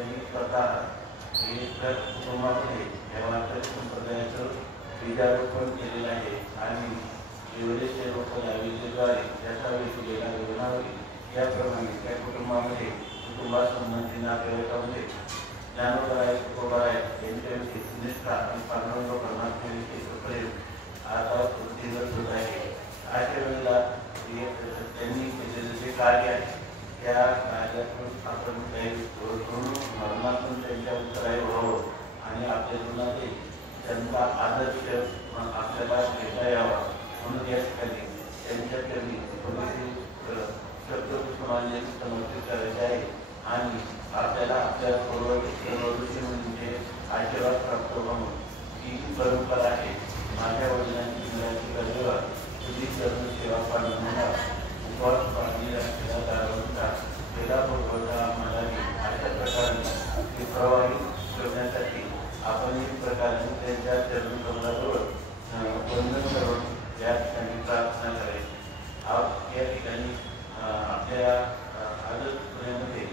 त्यांनी स्वतः हे कुटुंबामध्ये या वारकरी संप्रदायाचं बीजारोपण केलेलं आहे आणि एवढेच रोपण यावेद्वारे त्याचा वेचलेला योजनावली याप्रमाणे त्या कुटुंबामध्ये कुटुंबासंबंधी नातेवाईकामध्ये ज्ञानोबराय तुकोबाराय यांच्याविषयी निष्ठा आणि पांडुरंग परमात्म्याविषयी प्रेम आता वृद्धिंगत होत आहे. अशा वेळेला त्यांनी केलेलं जे कार्य आहे त्या कार्यातून आपण काही धर्मातून त्यांच्या उत्तराई व्हावं आणि आपल्या जीवनातील त्यांचा आदर्श आपल्याला घेता यावा म्हणून या ठिकाणी त्यांच्याकडे शब्दपुष्पांजली समर्पित करायचे आहे आणि आपल्याला आपल्या पूर्वजूंचे म्हणजे आशीर्वाद प्राप्त व्हावं ही परंपरा आहे. माझ्या वडिलांची मुलाची कर्तव्य तुझी सर्व सेवा पाळणा उपवास पाळणी केला जाणवता वेदा भगवता म्हणाली. अशा प्रकारे ते प्रवाहित करण्यासाठी आपण एक प्रकारे त्यांच्या चरण कमलाजवळ वंदन करून या ठिकाणी प्रार्थना करायची. या ठिकाणी आपल्या आदर्शमध्ये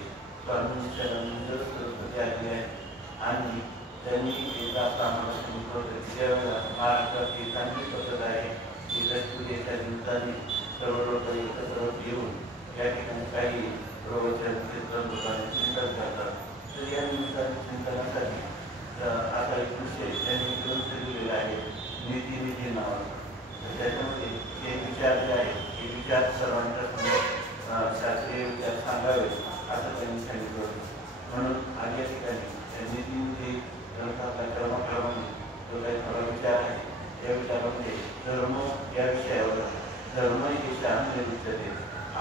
स्वामी शरणानंद सरस्वती आले आहेत आणि त्यांनी एका आम्हाला सांगितलं ज्यावेळेला महाराष्ट्रात ही चांगली पद्धत आहे की दशपुरीच्या दिवसांनी सर्व लोक एकत्र येऊन या ठिकाणी काही प्रवचन कीर्तन लोकांनी चिंतन करतात. तर या निमित्ताने चिंतनासाठी आता एक विषय त्यांनी ग्रंथ लिहिलेला आहे नीती नावाचा. त्याच्यामध्ये हे विचार जे आहे हे विचार सर्वांच्या समोर शास्त्रीय विचार सांगावे असं त्यांनी सांगितलं. म्हणून आज या ठिकाणी नीती ग्रंथाचा क्रमाक्रमाने जो काही खरा विचार आहे त्या विचारामध्ये धर्म या विषयावर धर्म हे शांत विचारते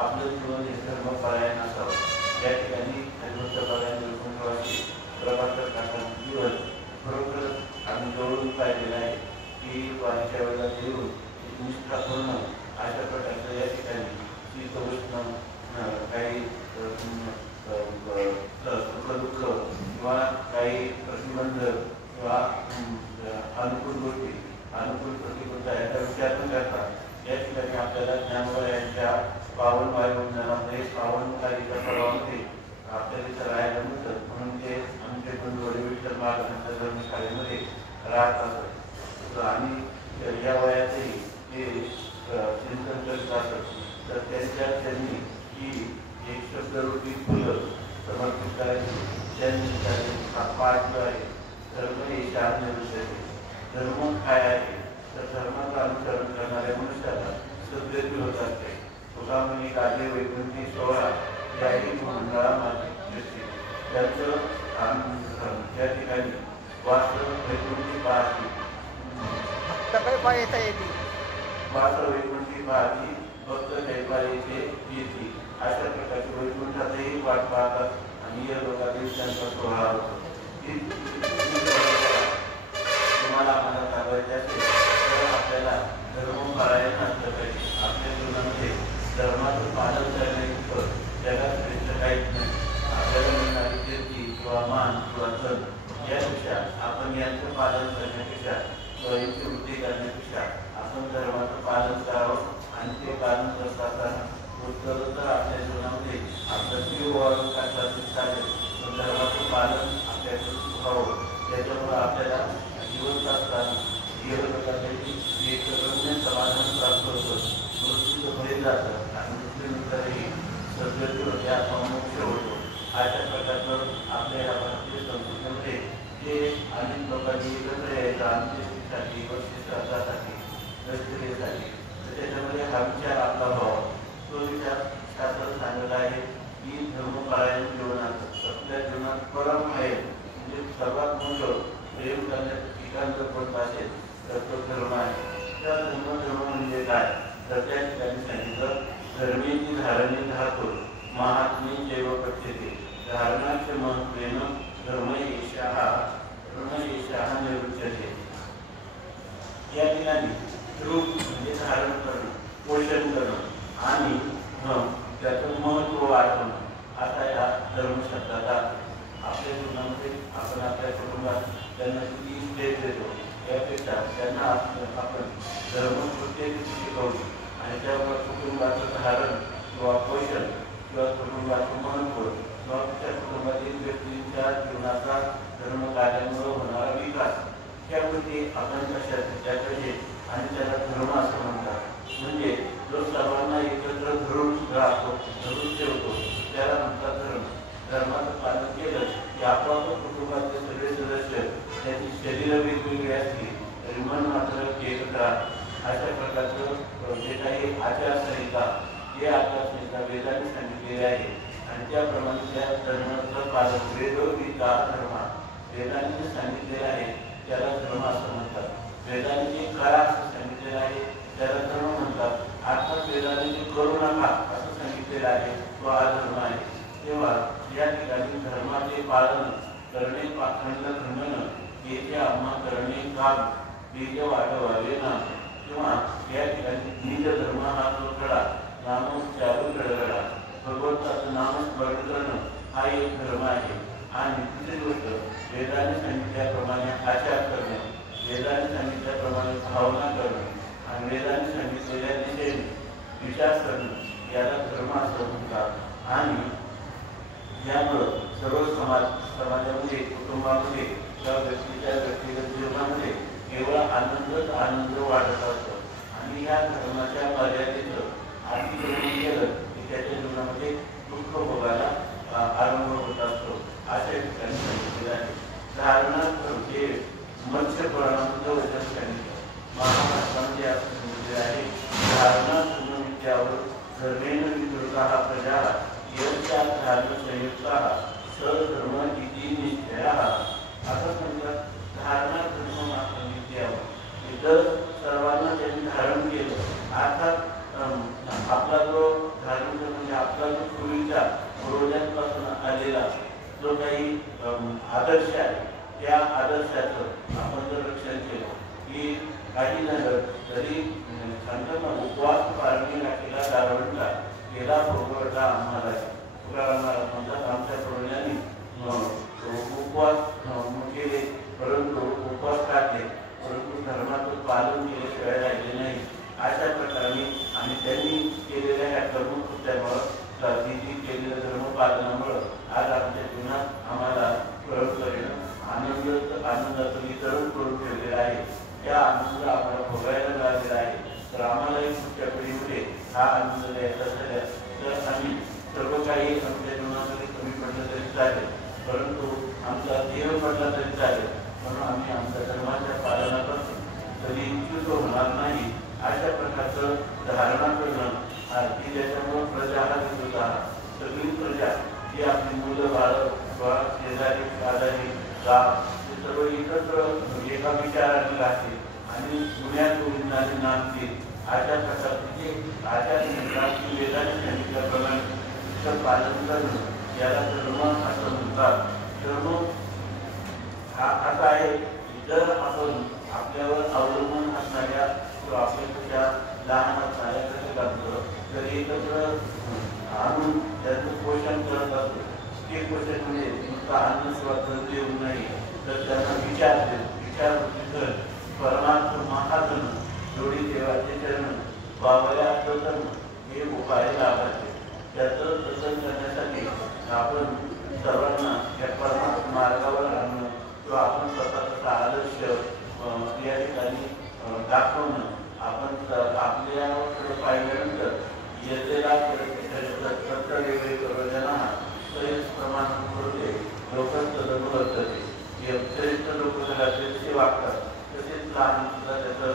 आपलं जीवन हे धर्मपरायण असावं. या ठिकाणी धर्मपरायण निर्बंधवाची प्रभाकर काकांचं जीवन खरोखरच आम्ही जवळून पाहिलेलं आहे की वारीच्या वेळेला येऊन निष्ठापूर्ण अशा प्रकारचं या ठिकाणी शीतोष्ण काही सुखदुःख किंवा काही प्रतिबंध किंवा अनुकूल गोष्टी अनुकूल प्रतिकूलता याचा विचार न करता या ठिकाणी आपल्याला ज्ञानोबा यांच्या पावन वायुज्ञानामध्ये पावन कार्याच्या प्रभावामध्ये आपल्याला इथं राहायला मिळतं. म्हणून ते आमचे बंधू विठ्ठल महाराजांच्या धर्मशाळेमध्ये राहत असत आणि या वयातही ते चिंतन करीत असत. तर त्यांनी ही एक शब्दरूपी फुलं समर्पित करायची. त्यांनी पाठ जो आहे धर्म हे शांत विषय. धर्म काय आहे तर धर्माचं अनुसरण करणाऱ्या मनुष्याला सद्गती होत असते. तुका म्हणे गाजे वैकुंठी सोहळा याही मंडळा माझी दृष्टी त्याचं त्या ठिकाणी वास्तव वैकुंठी पाहती वास्तव वैकुंठी पाहती भक्त कैपाळीचे येते. अशा प्रकारची वैकुंठातही वाट पाहतात आणि या लोकांतील त्यांचा सोहळा होतो. तुम्हाला आम्हाला सांगायचे असेल तर आपल्याला धर्मपरायण असलं पाहिजे. आपल्या जीवनामध्ये धर्माचं पालन करण्याइतकं जगात श्रेष्ठ काहीच नाही. आपल्याला मिळणारी कीर्ती किंवा मान किंवा सण यापेक्षा आपण यांचं पालन करण्यापेक्षा किंवा यांची वृद्धी करण्यापेक्षा आपण धर्माचं पालन करावं आणि ते पालन करत असताना उत्तर आपल्या जीवनामध्ये आपलं जीव वाढून काढतात चालेल पण धर्माचं पालन आपल्याकडून व्हावं. त्याच्यामुळं आपल्याला जिवंत असताना करण्याची एक रम्य समाधान प्राप्त होतं. मृत्यूचं भय जातं आणि मृत्यूनंतरही सद्गती होते असा मोक्ष होतो. अशा प्रकारचं आपल्या या भारतीय संस्कृतीमध्ये जे अनेक लोकांनी एकत्र यायचं अंत्येष्टीसाठी व श्राद्धासाठी दशक्रियेसाठी तर त्याच्यामध्ये हा विचार आपला व्हावा. तो विचार शास्त्र सांगत आहे की धर्मपरायण जीवनात आपल्या जीवनात परम आहे म्हणजे सर्वात मोठं प्रेम करण्याचं ठिकाण जर कोणतं असेल तर तो धर्म आहे. तर धर्म म्हणजे काय तर त्या ठिकाणी सांगितलं धर्मेची धारणे धातो महात्मे जैव पठ्यते धारणाचे महत्वेन धर्म एषः निवृत्त्यते. या ठिकाणी रूप म्हणजे धारण करणं पोषण करणं आणि त्याचं महत्त्व वाढवणं असा या धर्म शब्दाचा आपल्या जीवनामध्ये आपण आपल्या कुटुंबात त्यांना किती स्टेज देतो यापेक्षा त्यांना आपण धर्म प्रत्येक शिकवली आणि त्यामुळे कुटुंबाचं धारण किंवा पोषण किंवा कुटुंबाचं महत्त्व किंवा त्या कुटुंबातील व्यक्तींच्या आपल्या जीवनाचा धर्म कार्यामुळे होणारा विकास त्यामध्ये आपण त्याकडे आणि त्याला धर्म असं म्हणतात. म्हणजे जो सर्वांना एकत्र धरून राहतो, धरून ठेवतो, त्याला म्हणतात धर्म. धर्माचं पालन केलं की आपोआप कुटुंबातले सगळे सदस्य त्यांची शरीरं वेगवेगळी असली तरी मन मात्र एकत्र राहतं. अशा प्रकारचं जे काही आचारसंहिता हे आचारसंहिता वेदाने सांगितलेले आहे आणि त्याप्रमाणे त्या धर्माचं पालन वेदोगीता धर्म वेदाने सांगितलेलं आहे त्याला धर्म असं म्हणतात. वेदाने जे करा असं सांगितलेलं आहे त्याला धर्म म्हणतात. अर्थात वेदाने जे करू नका असं सांगितलेलं आहे तो हा धर्म आहे. तेव्हा या ठिकाणी धर्माचे पालन करणे पाखंड खंडन येथे आम्हा करणे काम बीज वाढवावे ना. किंवा या ठिकाणी निज धर्म हा जो खडा नामोच्चारू गडगडा भगवंताचं नामस्मरण करणं हा एक धर्म आहे. आणि दुसरी गोष्ट वेदाने सांगितल्याप्रमाणे आचार करणे, वेदाने सांगितल्याप्रमाणे भावना करणं आणि वेदाने सांगितलेल्या दिशेने विचार करणं याला धर्म असं म्हणतात. आणि यामुळं सर्व समाजामध्ये कुटुंबामध्ये किंवा व्यक्तीच्या व्यक्तिगत जीवनामध्ये केवळ आनंदच आनंद वाढत असतो. आणि या धर्माच्या मर्यादेचं अतिक्रमण केलं की त्याच्या जीवनामध्ये दुःख भोगायला आरंभ होत असतो. अशा ठिकाणी सांगितलेलं आहे. धारणार्थ जे मत्स्यपुराणामध्ये वचन सांगितलं, महाभारतामध्ये असं सांगितलेलं आहे धारणा विद्यावर धर्मेण विकृता प्रजा यशा धारण संयुक्ता सधर्म इति निश्चया. असं म्हणतात धारणा धर्म विद्यावर इतर सर्वांना त्यांनी धारण केलं. अर्थात आपला जो धारण म्हणजे आपला जो पूर्वीच्या पूर्वजांपासून आलेला जो काही आदर्श आहे त्या आदर्शाचं आपण जर रक्षण केलं की काही झालं तरी सांगताना उपवास पारणी केला दारवंटा गेला भोगवटा आम्हाला म्हणतात आमच्या पूर्वजांनी उपवास केले परंतु उपवास काढले परंतु धर्माचं पालन केल्याशिवाय राहिले नाही. अशा प्रकारे आणि त्यांनी केलेल्या ह्या कर्मकृत्यामुळं तिची केलेल्या धर्मपालनामुळं आज आमच्या जीवनात आम्हाला आनंदाचं वितरण करून ठेवलेलं आहे. त्या आनंद आम्हाला भोगायला मिळालेला आहे. तर आम्हालाही पुढच्या पिढीमध्ये हा आनंद द्यायचा झाला तर आम्ही सर्व काही आमच्या जीवनामध्ये कमी पडलं तरी चालेल परंतु आमचा देह पडला तरी चालेल म्हणून आम्ही आमच्या धर्माच्या पालनापासून कधी च्युत होणार नाही. अशा प्रकारचं धारणा करणं की ज्याच्यामुळं प्रजा हा विकृत सगळी प्रजा जी आपली मुलं बाळ शेजारी आजारी गाव हे सर्व एकत्र एका विचाराने राहतील आणि जुन्या गोविंदाने नांदतील. अशा प्रकारचे आचारसंहिताची वेदाने सांगितल्याप्रमाणे पालन करणं याला धर्म असं म्हणतात. धर्म हा असा आहे जर आपण आपल्यावर अवलंबून असणाऱ्या किंवा आपल्यापेक्षा लहान असणाऱ्या घटकांचं जर एकत्र आणून त्याचं पोषण करत असतो ते पोषण म्हणजे नुसतं अन्न स्वातंत्र्य देऊ नाही तर त्यांना विचार परमार्थ महाजन जोडी देवाचे चरण पावल्या जतन हे उपाय लाभायचे. त्याचं जतन करण्यासाठी आपण सर्वांना या परमार्थ मार्गावर आणणं किंवा आपण स्वतःचा आदर्श या ठिकाणी दाखवणं. आपण आपल्याकडे पाहिल्यानंतर येतेला वेगळे प्रयोजना प्रमाण करते लोकांचं जन्म करते श्रेष्ठ लोक त्याचे वागतात तसेच लहान सुद्धा त्याचं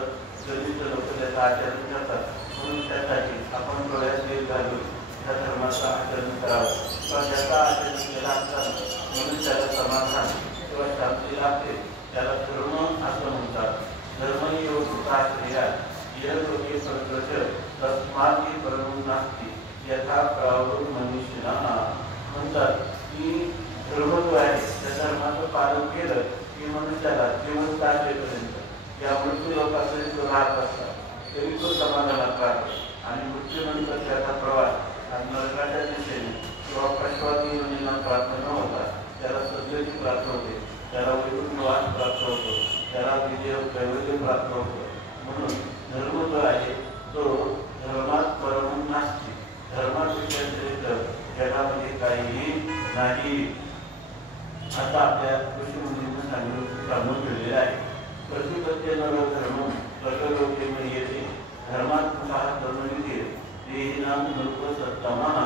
गरिष्ठ लोक त्याचं आचरण करतात. म्हणून त्यासाठी आपण डोळ्यात तेल घालून त्या धर्माचं आचरण करावं किंवा त्याचा आचरण केला असताना म्हणून त्याला समाधान किंवा शांती लागते त्याला धर्म असं म्हणतात. धर्म योग आश्रया लोके प्रदर्श तस्माती परम नास्ती यथा प्रावृत मनुष्यना म्हणतात की धर्म जो आहे त्या धर्माचं पालन केलं की मनुष्याला जीवन काढेपर्यंत या मृत्यू लोकांकडे तो राहत असतात तरी तो समाधानात राहतो आणि मृत्यूनंतर त्याचा प्रवास आणि नरकाच्या दिशेने किंवा पशवादी योजना प्राप्त न होता त्याला सद्गती प्राप्त होते, त्याला वैकुंठ वास प्राप्त होतो, त्याला विजय कैवल्य प्राप्त होतं. म्हणून धर्म जो आहे तो धर्मात परम नास्ती धर्मापेक्षा श्रेष्ठ जगामध्ये काहीही नाही. असं आपल्या ऋषीमुनींना सांगून ठेवलेलं आहे. प्रतिपत्य नरो धर्म प्रकलोके येते धर्मात्मका कर्मनिधी ते नाम नृप सत्तमः.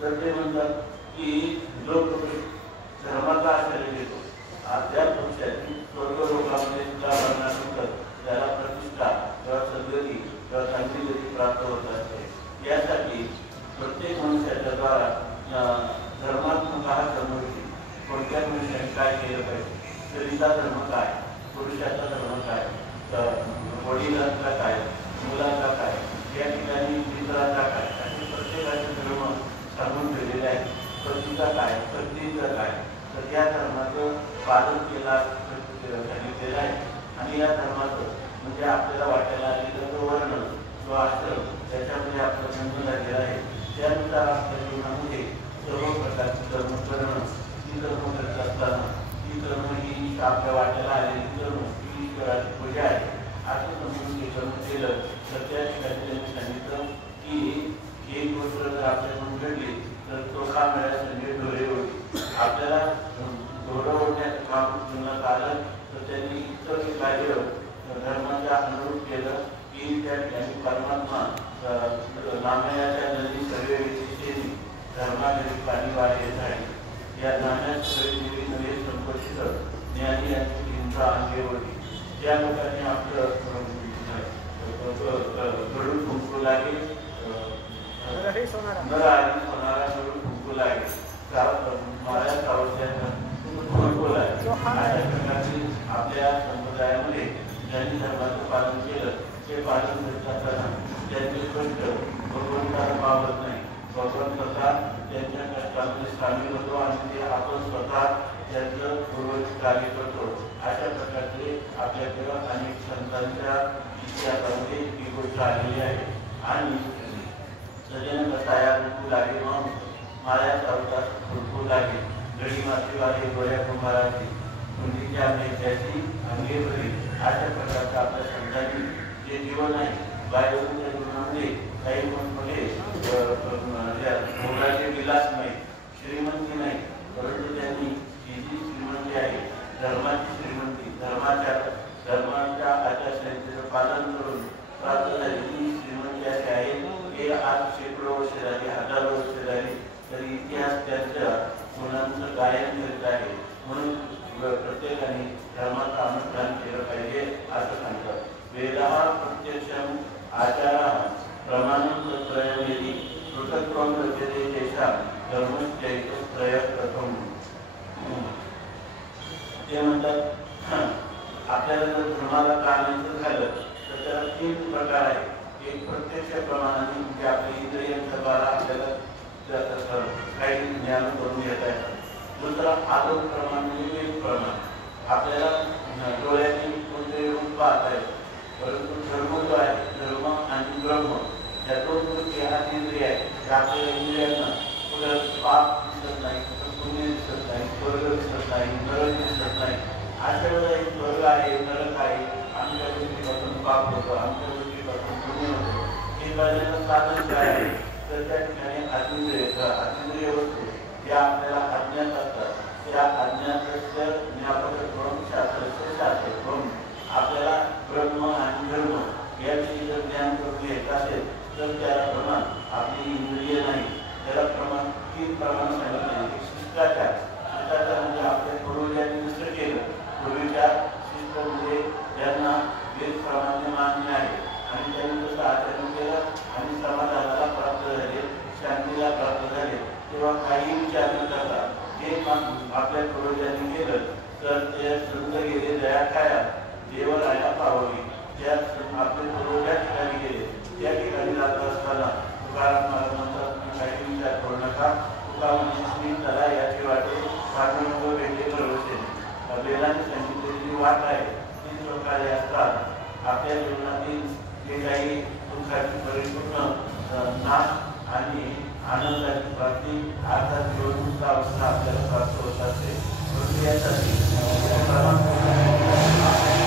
तर ते म्हणतात की जो धर्माचा आश्रय घेतो त्या पक्षाची स्वर्गलोकामध्ये सुद्धा मरणानंतर त्याला प्रतिष्ठा किंवा सद्गती किंवा चांगली गती प्राप्त होत असते. यासाठी प्रत्येक मनुष्याच्या द्वारा धर्मात्मक हा कर्मविधी कोणत्या मनुष्याने काय केलं पाहिजे, स्त्रीचा धर्म काय, पुरुषाचा धर्म काय, वडिलांचा काय, मुलांचा काय, या ठिकाणी मित्राचा काय, असे प्रत्येकाचे धर्म सांगून ठेवलेले आहे. पतीचा काय, पत्नीचा काय, तर या धर्माचं पालन सांगितलेलं आहे. आणि या धर्माचं म्हणजे आपल्याला वाटायला आलेलं जो वर्ण जो आश्रम त्याच्यामध्ये आपला जन्म झालेला आहे त्यानुसार आपल्या जीवनामध्ये सर्व प्रकारची कर्म करणं, ती कर्म करत असताना ती कर्म ही आपल्या वाट्याला आलेली कर्म ही ईश्वराची पूजा आहे असं समजून ते कर्म केलं तर त्या ठिकाणी त्यांनी सांगितलं की एक गोष्ट जर आपल्याकडून घडली तर तो काम मिळायला म्हणजे ढोरे होईल. आपल्याला ढोरं ओढण्याचं काम करण्यात आलं तर त्यांनी इतर कार्य धर्माच्या अनुरूप केलं की त्या ठिकाणी परमात्मा नामयाच्या नदी सर्व व्यक्तीचे धर्माकडे पाणी वाढले आहे. या नाम्यात सर्व नवे संपत्तीच ज्ञानी यांची चिंता अंगे होती. त्या लोकांनी आपलं घडून फुंकू लागेल, नर आधी होणारा घडून फुंकू लागेल, माझ्या सावरत्यानं फुंकू लागेल. अशा प्रकारची आपल्या संप्रदायामध्ये ज्यांनी धर्माचं पालन केलं ते पालन करत असताना त्यांचे कष्ट भगवंताला पावत नाही. भगवंत स्वतः त्यांच्या कष्टामध्ये सामील होतो आणि ते आपण स्वतः त्यांचं पूर्वज कार्य करतो. अशा प्रकारचे आपल्याकडे अनेक संतांच्या इतिहासामध्ये ही गोष्ट आलेली आहे. आणि सजन कसाया फुंकू लागे म्हणून माया सावतात फुंकू लागे गडी मातीवाले गोळ्या कुंभाराची कुंडीच्या मेच्याची अंगे भरी. अशा प्रकारचं आपल्या संतांनी जे जीवन आहे बाहेरच्या जीवनामध्ये काही मोठमोठे भोगाचे विलास नाही, श्रीमंती नाही, परंतु त्यांनी ही जी श्रीमंती आहे धर्माची श्रीमंती, धर्माच्या आचारसंहितेचं पालन करून प्राप्त झालेली श्रीमंती अशी आहे की आज शेकडो वर्ष झाली, हजारो वर्ष झाली तरी इतिहास त्यांच्या गुणांचं गायन करीत आहे. म्हणून प्रत्येकाने धर्माचं अनुष्ठान केलं पाहिजे असं सांगतात. वेदाः प्रत्यक्षम आचाराः प्रमाणं तत्त्रयमेति पृथक्त्वं रचते तेषां धर्मश्चैतत्रय प्रथम. ते म्हणतात आपल्याला जर धर्माला काढायचं झालं तर त्याला 3 प्रकार आहे. एक प्रत्यक्ष प्रमाणाने म्हणजे आपल्या इंद्रियांच्या द्वारा आपल्याला काही ज्ञान करून घेता येतात. दुसरा आलोक प्रमाण म्हणजे वेग प्रमाण, आपल्याला डोळ्याने कोणते रूप पाहता येतं. परंतु धर्म जो आहे, धर्म आणि ब्रह्म या 2 गोष्टी हा इंद्रिय आहे. आपल्या इंद्रियांना कुठं पाप दिसत नाही, कुठं पुण्य दिसत नाही, स्वर्ग दिसत नाही, नरक दिसत नाही. अशा वेळेला एक स्वर्ग आहे, नरक आहे, आमच्या गोष्टीपासून पाप होतो, आमच्या गोष्टीपासून पुण्य होतो हे कळण्याचं साधन काय आहे तर त्या ठिकाणी अतिंद्रिय वस्तू ज्या आपल्याला अज्ञात असतात त्या अज्ञाताच्या ज्ञापकत्वम शास्त्रम आपल्याला ब्रह्म आणि धर्म याविषयी जर ज्ञान करून घ्यायचं असेल तर त्याला प्रमाण आपली इंद्रिय नाही, त्याला प्रमाण 3 प्रमाण सांगितले. एक शिष्टाचार, शिष्टाचार म्हणजे आपल्या पूर्वजांनी जसं केलं, पूर्वीच्या शिष्ट म्हणजे ज्यांना वेद प्रमाणे मान्य आहे आणि त्यांनी जसं आचरण केलं आणि समाधानाला प्राप्त झाले, शांतीला प्राप्त झाले तेव्हा काही विचार न करता जे आपल्या पूर्वजांनी केलं तर ते संत गेले दया खाया देवराया पावली. त्या आपले पूर्वज ज्या ठिकाणी गेले त्या ठिकाणी जात असताना तुकाराम महाराज म्हणतात काही विचार करू नका, तुका म्हणजे चला याची वाटे पांडुरंग भेटे भरवसे. वेदाने सांगितलेली जी वाट आहे 3 प्रकारे असतात. आपल्या जीवनातील जे काही दुःखाची परिपूर्ण नाश आणि आनंदाची प्राप्ती अर्थात जीवनमुक्त अवस्था आपल्याला प्राप्त होत असते. परंतु यासाठी प्रमाण आहे,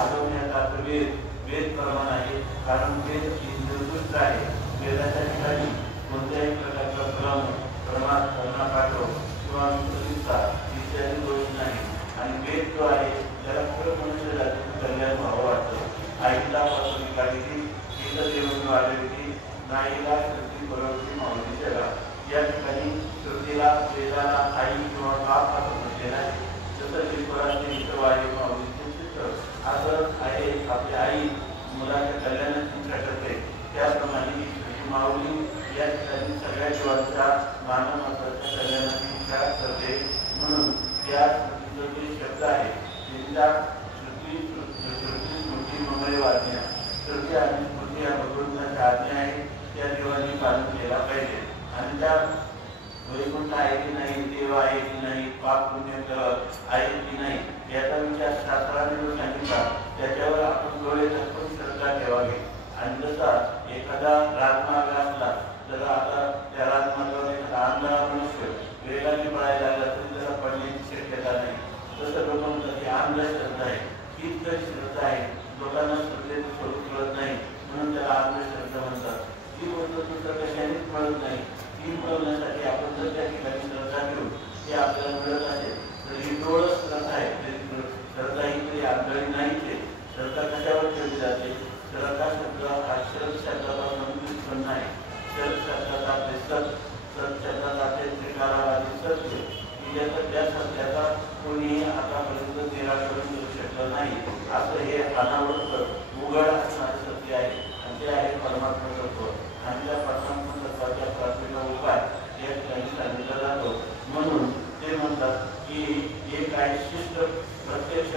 आगमण्याचा वेद प्रमाण आहे. कारण वेद ही निर्दुष्ट आहे. वेदाच्या ठिकाणी कोणत्याही प्रकारचा प्रमाण करण्यापाठव किंवा हिंसा इत्यादी दोष नाही. आणि वेद जो आहे त्याला खरं मनुष्य जातीचं कल्याण व्हावं वाटतं. आईला पासून काढली तिथं देऊन वाढवली नाईला श्रुती बरोबरी माऊली जगा. या ठिकाणी श्रुतीला वेदाला आई किंवा बाप असं म्हटलेलं आहे. जसं ईश्वराने इथं वाढी माऊलीचे चित्र असं आहे. आपली आई मुलाच्या कल्याणाची करते त्याप्रमाणे माऊली या ठिकाणी सगळ्या जीवांच्या मानवाच्या कल्याणाची इच्छा करते. म्हणून त्या जे शब्द आहे त्यांच्या श्रुती स्मृती मंगळ वाजण्या श्रुती आणि स्मृती या भगवंताच्या आज्ञा आहे त्या देवांनी पालन केला पाहिजे. आणि त्या वैकुंठ आहे की नाही, देव आहे की नाही, पाप पुण्य आहे की नाही याचा विचार शास्त्राने जो सांगितला त्याच्यावर आपण डोळे झाकून श्रद्धा ठेवावी. आणि जसा एखादा राजमार्ग असला तर आता त्या राजमार्गावर एखादा आंधळा मनुष्य वेगाने पळायला लागला तरी त्याला पडण्याची शक्यता नाही. तसं लोक म्हणतात की अंधश्रद्धा आहे. हीच तरी श्रद्धा आहे. लोकांना श्रद्धेचं स्वरूप कळत नाही म्हणून त्याला अंधश्रद्धा म्हणतात. ती गोष्ट सुद्धा कशानेच मिळत नाही. ती मिळवण्यासाठी आपण जर त्या ठिकाणी श्रद्धा घेऊन ती आपल्याला मिळत असेल तर ही डोळस श्रद्धा आहे. श्रद्धा ही तरी आंधळी नाहीच आहे. श्रद्धा कशावर ठेवली जाते? श्रद्धा शब्द हा शरद शब्दापासून उत्पन्न आहे. शरद शब्दाचा आपले सत शब्दाचा आपले त्रिकालावादी सत्य त्या सत्याचा कोणीही आतापर्यंत निराकरण करू शकलं नाही. असं हे अनावृत्त उघड असणारे सत्य आहे आणि ते आहे परमात्मा तत्व. आणि त्या परमात्मा तत्वाच्या प्रार्थनेचा उपाय या ठिकाणी सांगितला जातो. म्हणून ते म्हणतात की एक आहे शिष्ट प्रत्यक्ष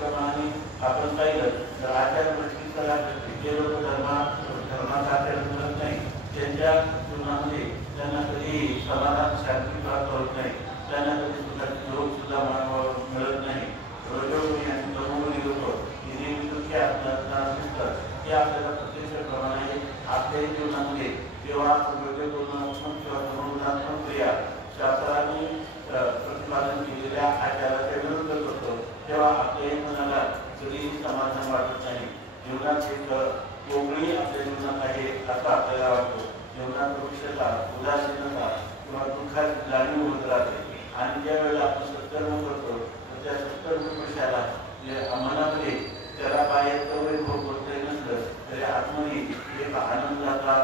प्रमाणे आपण पाहिलं तर आचार वृत्तीला जे लोक धर्माचा आचरण करत नाही त्यांच्या जीवनामध्ये त्यांना कधी समाधान शांती प्राप्त होत नाही. त्यांना कधी लोक सुद्धा मिळत नाही. रजोगुणी आणि तमोगुणी लोक ही नेहमी दुःखी असतात. ते आपल्याला प्रत्यक्षप्रमाणे आपल्या जीवनामध्ये जेव्हा आपण रजोगुणात्मक किंवा तमोगुणात्मक क्रिया शास्त्राने प्रतिपादन केलेल्या आचाराच्या विरुद्ध करतो तेव्हा आपल्याही मनाला कधीही समाधान वाटत नाही. जीवनात एक कोगळी आपल्या जीवनात आहे असं आपल्याला वाटतं. जीवनात वृक्षता उदासीनता किंवा दुःखाची जाणीव होत राहते. आणि ज्या वेळेला आपण सत्कर्म करतो तर त्या सत्कर्म पुरुषाला मनामध्ये त्याला बाहेर वगैरे भोगवते नसलं तरी आतमध्ये एक आनंदाचा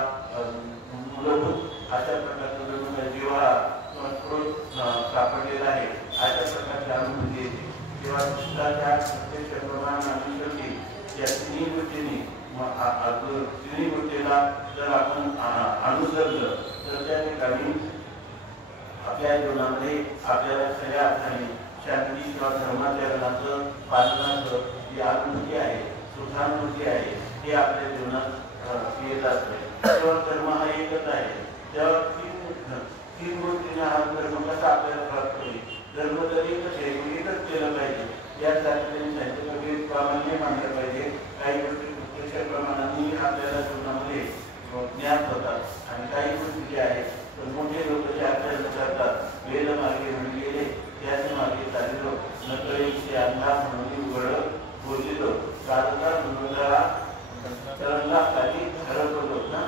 मूलभूत अशा प्रकारचा जिव्हाळा किंवा स्रोत सापडलेला आहे. अशा प्रकारची अनुभूती येते. तेव्हा चित्ताच्या प्रत्यक्ष प्रमाण आणि शेवटी या तिन्ही गोष्टीला जर आपण अनुसरलं तर त्या ठिकाणी आपल्या जीवनामध्ये आपल्याला सगळ्या अर्थाने शांती किंवा धर्माचरणाचं पालनाचं जी अनुभूती आहे सुखानुभूती आहे हे आपल्या जीवनात येत असते. तेव्हा धर्म हा एकच आहे. तेव्हा तीन गोष्टीने हा धर्म कसा आपल्याला प्राप्त होईल? धर्म तर एकच आहे, एकच केलं पाहिजे. यासाठी त्यांनी सांगितलं प्रामाण्य मानलं पाहिजे. काही गोष्टी प्रत्यक्ष प्रमाणाने आपल्याला जीवनामध्ये ज्ञान होतात आणि काही गोष्टी ज्या आहेत तर मोठे लोक जे आचरण करतात वेद मार्गे म्हणलेले त्याचे मार्गे चाललो नकळीचे अंधा म्हणून उघड बोललो साधना म्हणून चरणला खाली हरत होतो ना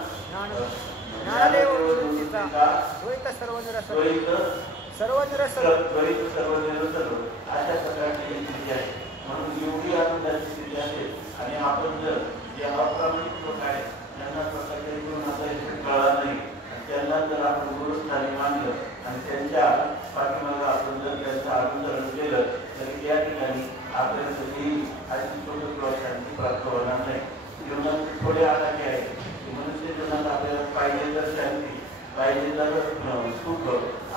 अशा प्रकारची स्थिती आहे. म्हणून एवढी आनंदाची स्थिती असेल आणि आपण जर जे अप्रामाणिक लोक आहेत त्यांना स्वतःच्या जीवनाचा कळला नाही त्यांना जर आपण गुरुस्थानी मानलं आणि त्यांच्या पाठीमागे आपण जर त्यांचं अनुसरण केलं तरी या ठिकाणी आपल्याला कधी अशी सुख किंवा शांती प्राप्त होणार नाही. जीवनात थोडे आटाके आहेत. मनुष्य जीवनात आपल्याला पाहिजे तर शांती पाहिजे तर सुख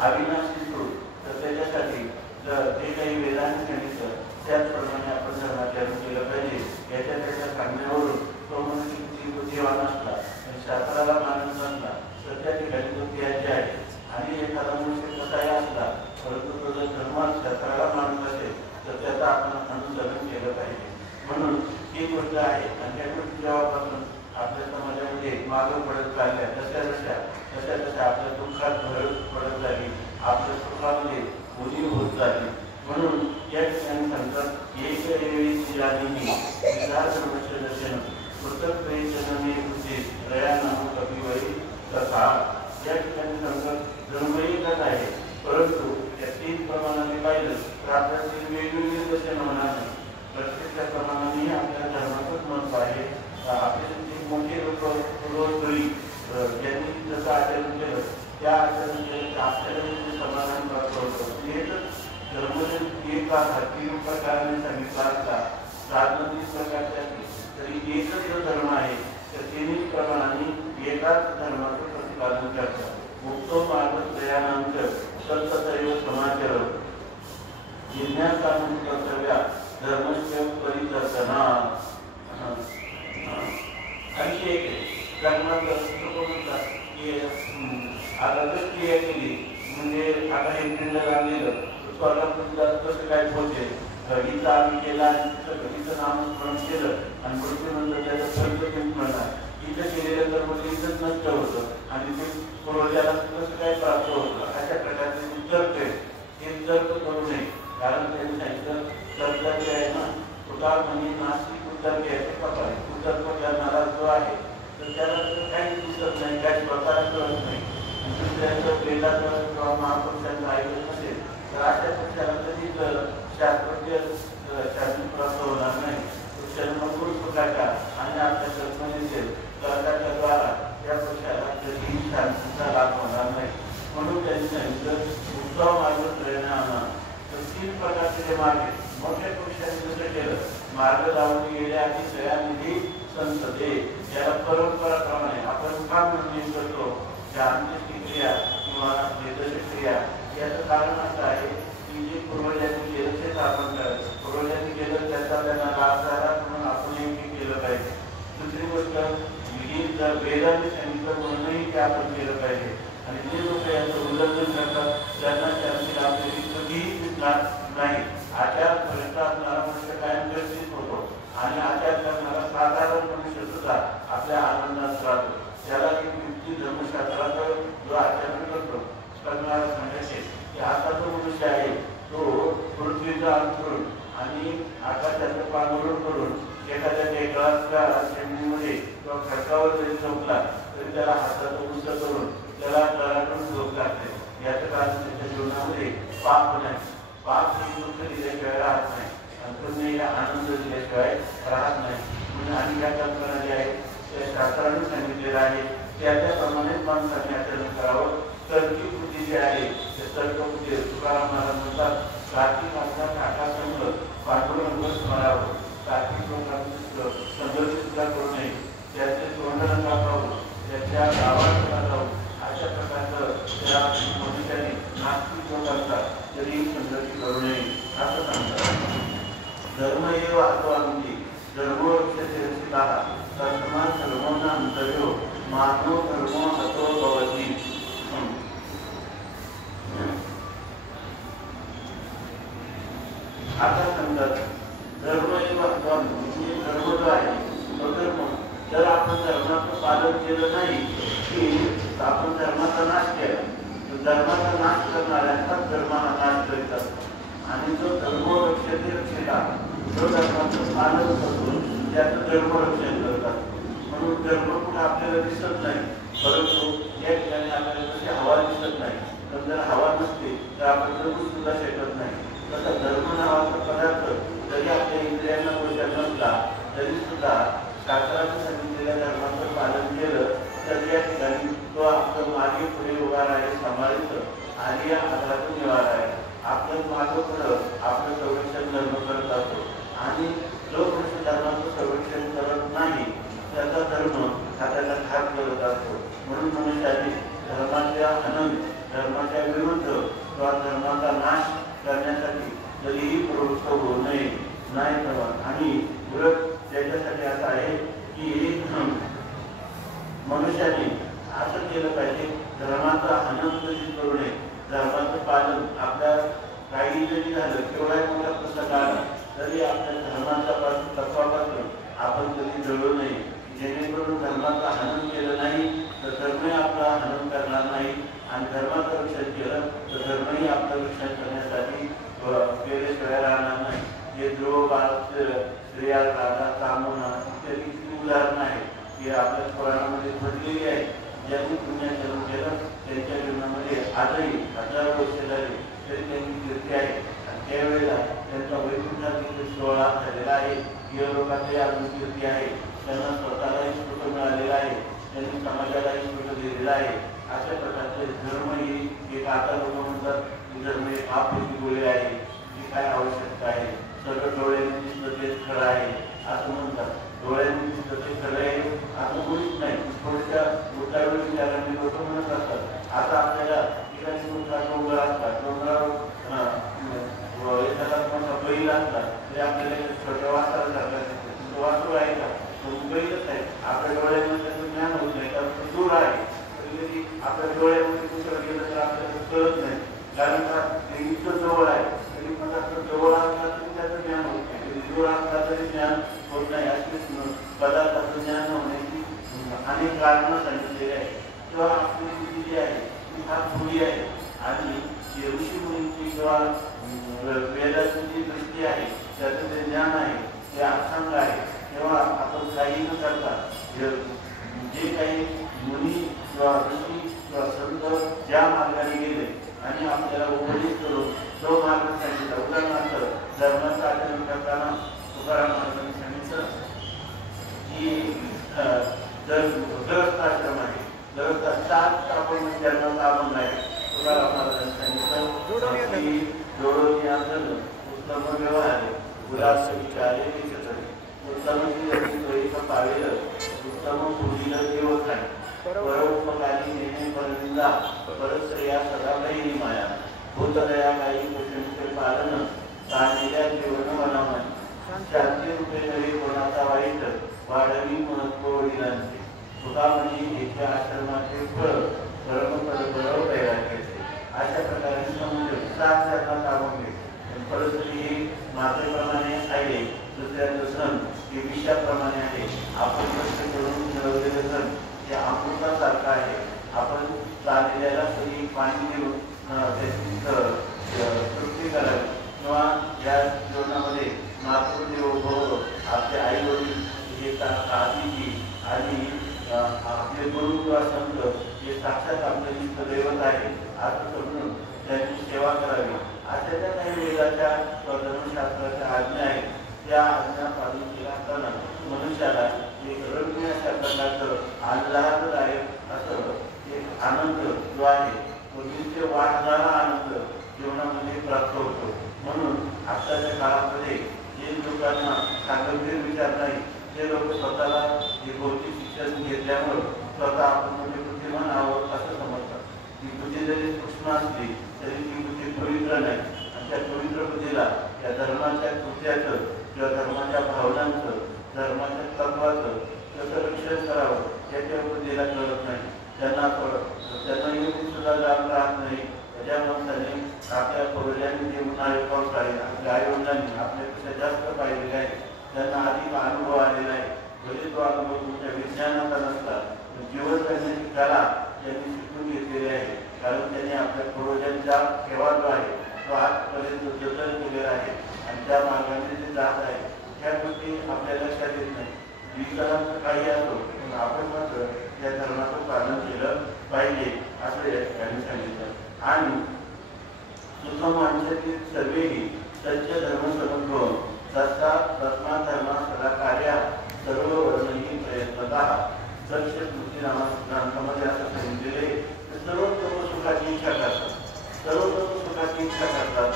अविनाशी सुख तर त्याच्यासाठी जर जे काही वेदांनी सांगितलं त्याचप्रमाणे आपण धर्माचरण केलं पाहिजे. याच्या त्याच्या सांगण्यावरून तो मनुष्य किती बुद्धिवान असला शास्त्राला मानत नसला तर त्या ठिकाणी तो त्याचे आहे. आणि एखादा मनुष्य कसाही असला परंतु तो जर धर्मात शास्त्राला मानत असेल तर त्याचं आपण अनुसरण केलं पाहिजे. म्हणून ही गोष्ट आहे. आणि त्या गोष्टी जेव्हापासून आपल्या समाजामध्ये मागं पडत चालल्या तशा आपल्या दुःखात भर पडत झाली आपल्या सुखामध्ये उणीव होत झाली. म्हणून या ठिकाणी सांगतात एक वेळी दर्शन पृथक जननी बुद्धी रया नाम कविवरी कथा. या ठिकाणी सांगतात जन्म एकच आहे परंतु त्या 3 प्रमाणाने पाहिलं तर आपल्याला वेगवेगळे जसे नमुना नाही, प्रत्येक प्रमाणाने आपल्या धर्माचंच महत्व आहे. आपले जे मोठे लोक पूर्वजोळी ज्यांनी जसं आचरण केलं त्या आचरण केलं आपल्याला जे समाधान प्राप्त होतं. एकच धर्म जर एक 3 प्रकाराने सांगितला असता, साधनं 30 प्रकारचे असले तरी एकच जो धर्म आहे तर 3 प्रमाणाने एकाच धर्माचं प्रतिपादन करतात. मुक्तो मार्ग त्रयाणांतर तत्तदैव समाचर जिज्ञासानं कर्तव्या धर्मस्य परिदर्शना. आणखी एक धर्मात म्हणतात की आता जर क्रिया केली म्हणजे आता हे पिंड लागलेलं स्वर्गात कसं काय पोहोचेल, घडीचा आम्ही केला घडीचं नामस्मरण केलं आणि मृत्यूनंतर त्याचं फलित म्हणणार इथं केलेलं तर म्हणजे इथंच नष्ट होतं आणि ते पूर्वजाला कसं काय प्राप्त होतं. अशा प्रकारचे तर्क आहे, हे तर्क करू नये. कारण त्यांनी सांगितलं तर्क जे आहे ना तुका म्हणे नास्तिक उत्तर घ्यायचे कपाळे उत्तर करणारा जो आहे तर त्याला काही दिसत नाही, काही स्वतःला कळत नाही. दुसऱ्यांचं वेदाचं किंवा महापुरुषांचं ऐकत नसेल तर अशा पक्षाला कधीच शास्त्रोज्ञ शास्त्री प्राप्त होणार नाही. जन्मभूत प्रकाशा आणि आपल्या कल्पनेचे तर्काच्या द्वारा त्या पक्षाला कधीही शांतीचा लाभ होणार नाही. म्हणून त्यांनी सांगितलं उत्तम मार्ग प्रेरणा आणा. तर 3 प्रकारचे जे मार्ग मोठ्या पुरुषांनी जसं केलं मार्ग लावून गेले आणि दयानिधी संसदे याला परंपराप्रमाणे आपण का निर्णय करतो त्या अंत्यक्रिया किंवा क्रिया याचं कारण असं आहे की जे पूर्वजांनी केलं तेच आपण करायचं. पूर्वजांनी केलं त्याचा त्यांना लाभ झाला म्हणून आपणही केलं पाहिजे. दुसरी गोष्ट जर वेदांनी सांगितलं म्हणूनही ते आपण केलं पाहिजे. आणि जे लोक यांचं उल्लंघन करतात त्यांना त्यांची लाभलेली कधीही दिसणार नाही. आचार पर्यंत असणारा मनुष्य कायम गरजेच होतो आणि आचार करणारा साधारण मनुष्य सुद्धा आपल्या आनंदात राहतो. त्याला एक युक्ती धर्मशास्त्राचा जो आचरण करतो करणारा सांगायचे की आता जो मनुष्य आहे तो पृथ्वीचा अंतरून आणि आकाशाचं पांघरून करून एखाद्या टेकडाच्या जमिनीमध्ये किंवा खडकावर जरी झोपला तरी त्याला हाताचं उंच करून त्याला तळाकडून झोप लागते. याचं कारण त्याच्या जीवनामध्ये पाप नाही. पाप ही दुःख दिल्याशिवाय राहत नाही आणि पुण्य आनंद दिल्याशिवाय राहत नाही. म्हणून आणि या कल्पना ज्या आहेत त्या शास्त्राने सांगितलेलं आहे त्याप्रमाणेच माणसाने आचरण करावं. तर्की बुद्धी जी आहे त्या तर्क बुद्धी तुकाराम महाराज म्हणतात कार्तिक आपला काटा संघ पांडुरंग स्मरावं. कार्तिक लोकांचं संघर्ष सुद्धा करू नये, त्याचे तोंडण टाकावं, त्याच्या गावात टाकावं. अशा प्रकारचं त्या मनुष्याने नास्तिक लोक असतात तरी संघर्ष करू नये असं सांगतात. धर्म हे वाहतवांची धर्मोक्षिता तस्मात् धर्मोना अंतर्यो मानव धर्मो हतो भवति. आता समजत धर्म हे वाहतवांची धर्म जो आहे तो धर्म जर आपण धर्माचं पालन केलं नाही की आपण धर्माचा नाश केला तर धर्माचा नाश करणाऱ्यांचाच धर्म हा नाश करीत असतो. आणि जो धर्मरक्षते रक्षिता जो धर्माचं पालन करतो त्याचं धर्मरक्षण करत असतो. म्हणून धर्म कुठे आपल्याला दिसत नाही, परंतु या ठिकाणी आपल्याला तशी हवा दिसत नाही. तर जर हवा नसते तर आपण जगू सुद्धा शकत नाही. तसा धर्म नावाचा पदार्थ जरी आपल्या इंद्रियांना गोष्ट नसला तरी सुद्धा शास्त्राने सांगितलेल्या धर्माचं पालन केलं तर या ठिकाणी तो आपलं मागे पुढे उभा राहील सांभाळीचं आणि या आधारातून निवारा आहे. आपलं मागं पुढं आपलं संरक्षण धर्म करत असतो आणि जो पुरुष धर्माचं संरक्षण करत नाही त्याचा धर्म हा त्याला घात करत असतो. म्हणून मनुष्याने धर्माच्या हनन धर्माच्या विरुद्ध किंवा धर्माचा नाश करण्यासाठी कधीही प्रवृत्त होऊ नये नाही ठेवा. आणि उलट त्याच्यासाठी असं आहे की मनुष्याने असं केलं पाहिजे धर्माचा हनन कधी करू नये. धर्माचं पालन आपल्या काही जरी झालं केवढा मोठा प्रसंग आला तरी आपल्या धर्माच्या तत्वापासून आपण कधी जळू नये. जेणेकरून धर्माचं हनन केलं नाही तर धर्मही आपला हनन करणार नाही आणि धर्माचं रक्षण केलं तर धर्मही आपलं रक्षण करण्यासाठी केल्याशिवाय राहणार नाही. हे ध्रुव स्त्रिया राधा कामना इत्यादी उदाहरणं आहेत की आपल्या पुराणामध्ये म्हटलेली आहे. ज्यांनी पुण्याचरण केलं त्यांच्या जीवनामध्ये आजही 1000 वर्ष झाली तरी मृत्युमुखी आहे आणि त्यावेळेला त्यांचा वैकुंठातील सोहळा झालेला आहे. इहलोकातही अजून कीर्ती आहे. त्यांना स्वतःलाही सुख मिळालेलं आहे, त्यांनी समाजालाही सुख दिलेलं आहे. अशा प्रकारचे धर्म ही एक आता लोक म्हणतात की धर्म हे आपली गोळी आहे, जी काय आवश्यकता आहे. सगळं डोळ्यांनी दिसतं तेच खरं आहे असं म्हणतात. डोळ्यांनी दिसतं ते खरं आहे असं मुळीच नाही. थोड्याशा उतावळी विचारांनी लोक म्हणत असतात. आता आपल्याला ठिकाणी मोठा डोंगर असतात, डोंगरावर एखादा मोठा बैल असला तरी आपल्याला छोट्या वासराला जातात. वासरू आहे का तो बैलच आहे. आपल्या डोळ्यामध्ये त्याचं ज्ञान होत नाही, कारण तो दूर आहे. कधी आपल्या डोळ्यामध्ये कुठं गेलं तर आपल्याला कळत नाही, कारण का ते इतकं जवळ आहे. तरी पण जवळ असला तरी त्याचं ज्ञान होत नाही, कधी दूर असला तरी ज्ञान होत नाही. अशीच पदार्थाचं ज्ञान होण्याची अनेक कारणं सांगितलेली आहे. किंवा आपली बुद्धी जी आहे ती फार खुली आहे आणि ऋषी मुनींची किंवा वेदाची जी दृष्टी आहे त्याचं जे ज्ञान आहे ते अथांग आहे. तेव्हा आपण काही न करता जे काही मुनी किंवा ऋषी किंवा संत ज्या मार्गाने गेले आणि आपल्याला उपदेश करून तो मार्ग सांगितला. उदाहरणार्थ धर्माचं आचरण करताना तुकाराम महाराजांनी सांगितलं की गृहस्थाश्रम आहे, गृहस्थात आपण जन्माचा अभंग आहे. तुकाराम महाराजांनी सांगितलं की जोडोनी आसन उत्तम व्यवहार गुलाब विचारे उत्तम पावेल उत्तम पूजीला देवच आहे. परोपकारी नेणे परनिंदा परश्रेया सदा बहिणी माया भूतदया काही गोष्टींचे पालन ताणलेल्या जीवन बनवणे शांती रूपे नवे कोणाचा वाईट वाढवी महत्व वडिलांचे. तुका म्हणजे एका आश्रमाचे फळ परमपद बरोबर तयार केले. अशा प्रकारे समजले 7 जन्मात अभंग. परस्त्री ही मातेप्रमाणे आहे, दुसऱ्याचं सण हे विषयाप्रमाणे आहे. आपण कष्ट करून मिळवलेलं सण हे अमृतासारखं आहे. आपण चाललेल्याला कधी पाणी देऊन त्याची तृप्ती करावी किंवा या जीवनामध्ये मातृदेव भव आपले आई वडील हे आजीजी आणि आपले गुरु किंवा संत हे साक्षात आपले दैवत आहे असं समजून त्यांची सेवा करावी. अशा ज्या काही वेदाच्या किंवा धर्मशास्त्राच्या आज्ञा आहेत त्या आज्ञा पालन केल्या असताना मनुष्याला एक रम्य अशा प्रकारचं आल्हाददायक असं एक आनंद जो आहे तो नित्य वाढणारा आनंद जीवनामध्ये प्राप्त होतो. म्हणून आत्ताच्या काळामध्ये जे लोकांना सागंभीर विचार नाही ते लोक स्वतःला हे भौतिक शिक्षण घेतल्यामुळं स्वतः आपण म्हणजे बुद्धिमान आहोत असं समजतात. ती बुद्धी जरी सूक्ष्म असली तरी ती बुद्धी पवित्र नाही. आणि त्या पवित्र बुद्धीला या धर्माच्या कृत्याचं किंवा धर्माच्या भावनांचं धर्माच्या तत्वाचं कसं रक्षण करावं याच्या बुद्धीला कळत नाही. त्यांना येऊन सुद्धा जाण राहत नाही. त्या माणसाने आपल्या पूर्वजांनी जे उन्हाळे पाऊस आहे आपल्या आईवडिलांनी आपल्यापेक्षा जास्त पाहिलेले आहे, त्यांना अधिक अनुभव आलेला आहे. भले तो अनुभव तुमच्या विज्ञानाचा नसला जीवन जगण्याची कला त्यांनी शिकून घेतलेली आहे. कारण त्यांनी आपल्या पूर्वजांचा ठेवा जो आहे तो आजपर्यंत जतन केलेला आहे आणि त्या मार्गाने जे जात आहे त्या गोष्टी आपल्या लक्षात येत नाही. विचारांचं काही असो पण आपण मात्र या धर्माचं पालन केलं पाहिजे असं या ठिकाणी सांगितलं. आणि सुखम माणसातील सर्वेही सत्य धर्म समन्वय तसा तस्मा धर्मा सदा कार्या सर्व वर्णही प्रयत्नतः दक्ष ग्रंथामध्ये असं सांगितलेले सर्वोत्तम सुखाची इच्छा करतात, सर्वोत्तम सुखाची इच्छा करतात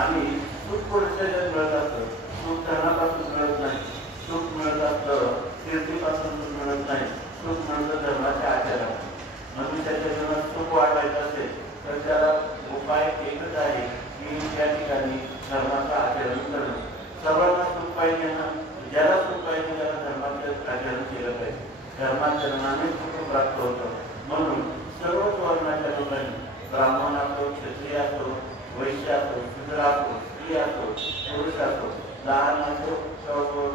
आणि सुख पुढच्या मिळत असतं. सुख धर्मापासून मिळत नाही, सुख मिळत असतं कीर्तीपासून मिळत नाही, सुख मिळतं धर्माच्या आचरणात. मनुष्याच्या जीवनात सुख वाढवायचं असेल तर त्याला उपाय एकच आहे की त्या ठिकाणी धर्माचं आचरण करणं. सर्वांना सुख पाहिजे ना, ज्याला सुख पाहिजे त्याला धर्माचं आचरण केलं पाहिजे. धर्माचरणाने सुख प्राप्त होतं. म्हणून सर्वच वर्णाच्या लोकांनी ब्राह्मण असो, क्षत्रिय असो, वैश्य असो, शूद्र असो, स्त्री असो, पुरुष असो, लहान असो,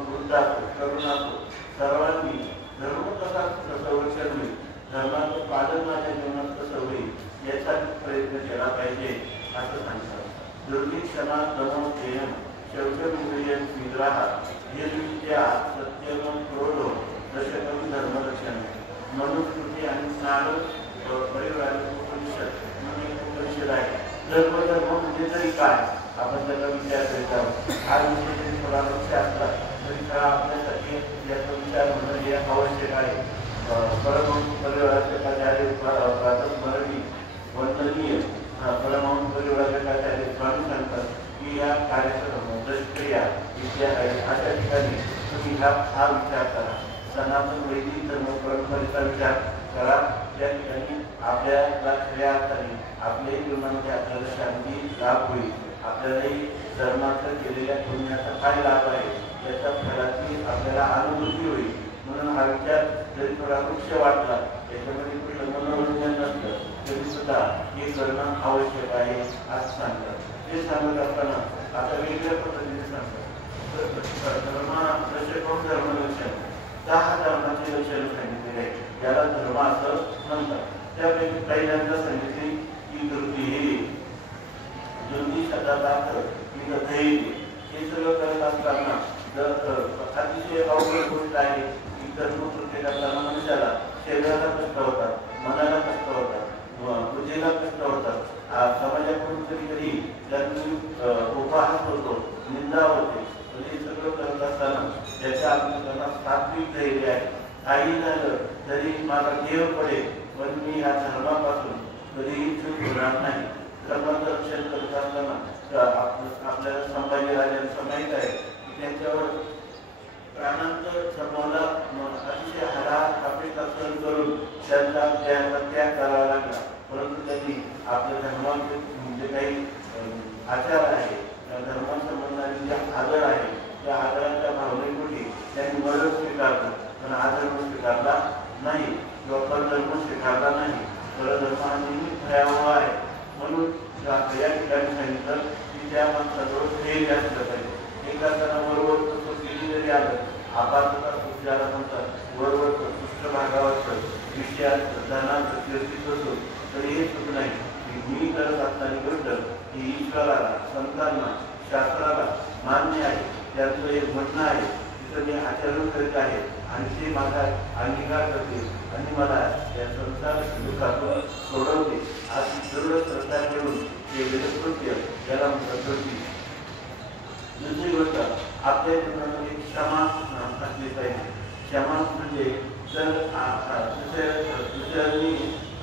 वृद्ध असो, तरुण असो, सर्वांनी धर्म कसा संरक्षण होईल, धर्माचं पालन माझ्या जीवनात कसं होईल याचा प्रयत्न केला पाहिजे असं सांगतात. दुर्भिक्षमा दमो प्रेम शौचमिंद्रियं विग्रह हे विद्या सत्यम क्रोधो दशकम धर्मरक्षण. मनुस्मृती आणि ज्ञान परिवार उपनिषद म्हणून एक उपनिषद आहे. धर्म म्हणजे तरी काय आपण त्याचा विचार करीत आहोत. हा विषय जरी थोडा लक्ष असला तरी खरा आपल्यासाठी याचा विचार होणं हे आवश्यक आहे. परमहंस परिवाराचार्य प्रातस्मरणी वंदनीय परमहंस परिवाराचार्य स्वामी सांगतात की या कार्यक्रम दशक्रिया इत्यादी आहे. अशा ठिकाणी तुम्ही हा विचार करा. सनातन वैदिक धर्म परंपरेचा विचार करा. त्या ठिकाणी आपल्याला खऱ्या अर्थाने आपल्याही जीवनामध्ये आपल्याला शांती लाभ होईल. आपल्यालाही धर्माचं केलेल्या पुण्याचा काय लाभ आहे याच्या फळाची आपल्याला अनुभूती होईल. म्हणून हा विचार जरी थोडा वृक्ष वाटला त्याच्यामध्ये कुठलं मनोरंजन नसलं तरी सुद्धा हे करणं आवश्यक आहे असं सांगतात. ते सांगत असताना आता वेगळ्या पद्धतीने सांगतात. धर्म धर्मलक्षण 10 धर्माचे लक्षण सांगितलेले आहे. याला धर्म असं म्हणतात. त्यापैकी पहिल्यांदा सांगितले की धृती जुनी शब्दार्थ की धैर्य हे सगळं करत असताना जर अतिशय अवघड गोष्ट आहे की धर्म प्रत्येकाला मनुष्याला शरीराला कष्ट होतात, मनाला कष्ट होतात, बुद्धीला कष्ट होतात. समाजाकडून कधी कधी त्यांनी उपहास होतो, निंदा होते. म्हणजे सगळं करत असताना त्याच्या आपल्याला सात्विक धैर्य आहे. काही झालं तरी मला देव पडेल पण मी या धर्मापासून कधीही चूक होणार नाही. धर्माचं रक्षण करत असताना आपल्याला संभाजी राजांचं माहीत आहे की त्यांच्यावर प्राणांतर समोरला अतिशय हाडात अपेक्षा सहन करून त्यांचा त्याग करावा लागला. परंतु त्यांनी आपल्या धर्माचे जे काही आचार आहे त्या धर्मासंबंधाने जे आदर आहे त्या आदराच्या भावनेपोटी त्यांनी मरण स्वीकारलं पण आधर्म स्वीकारला नाही किंवा परधर्म स्वीकारला नाही. परधर्म हा नेहमी भयावह आहे. म्हणून या ठिकाणी सांगितलं की त्या माणसाजवळ धैर्य असलं पाहिजे. एखाद्याला वरवर केली जरी आलं आपातता ज्याला म्हणतात वरवर पृष्ठभागावरचं विषयात धनाचं कीर्तीत असो तरी हे चूक नाही. मी करत असताना गोष्ट ही ईश्वराला, संतांना, शास्त्राला मान्य आहे. त्याचं एक म्हणणं आहे तिथं मी आचरण करीत आहे आणि ते माझा अंगीकार करते आणि मला या संसार दुःखातून सोडवते. आज दृढ श्रद्धा ठेवून केलेलं कृत्य याला म्हणतात. दुसरी गोष्ट आपल्या जीवनामध्ये क्षमा असली पाहिजे. क्षमा म्हणजे जर दुसऱ्यांनी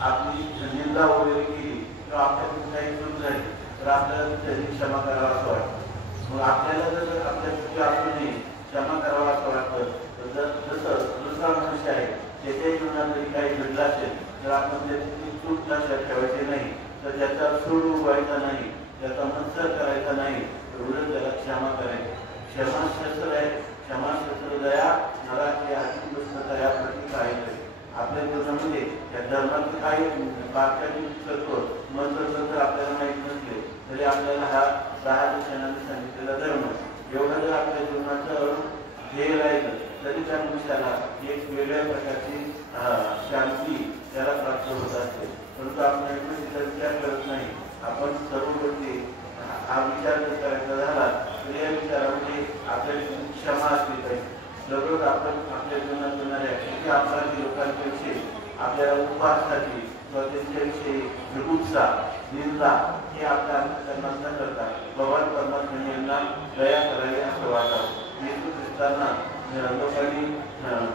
आपली निंदा वगैरे केली किंवा आपल्याकडून काही चूक झाली तर आपल्याला त्यांनी क्षमा करावा असं वाटतं. मग आपल्याला जर आपल्या चुकी असूनही क्षमा करावा असं वाटतं तर जसं दुसरा मनुष्य आहे त्याच्या जीवनात जरी काही घडलं असेल तर आपण त्याची चूक लक्षात ठेवायची नाही, तर त्याचा सूड उगवायचा नाही, त्याचा मत्सर करायचा नाही, एवढं त्याला क्षमा करायची. क्षमाशास्त्र आहे. क्षमाशास्त्र दया नराची आत्मपुस्तक या प्रतीक आहे. आपल्या जीवनामध्ये या धर्माचे काही बारकाईने करतो मंत्र आपल्याला माहीत नसले तरी आपल्याला हा 10 लक्षणांनी सांगितलेला धर्म एवढं जर आपल्या जीवनाचं ध्येय राहिलं तरी त्या मनुष्याला एक वेगळ्या प्रकारची शांती त्याला प्राप्त होत असते. परंतु आपण तिचा विचार करत नाही. आपण सर्व गोष्टी हा विचार जर करायचा झाला तर या विचारामध्ये आपल्याला क्षमा असली पाहिजे. दररोज आपण आपल्या जीवनात होणाऱ्या किती अपराधी लोकांच्याविषयी आपल्याला उपहासाची किंवा त्यांच्याविषयी जुगुप्सा, निंदा हे आपल्या अंतःकरणात न करता भगवान परमात्म्याने यांना दया करावी असं वाटावं. येशू ख्रिस्तांना लोकांनी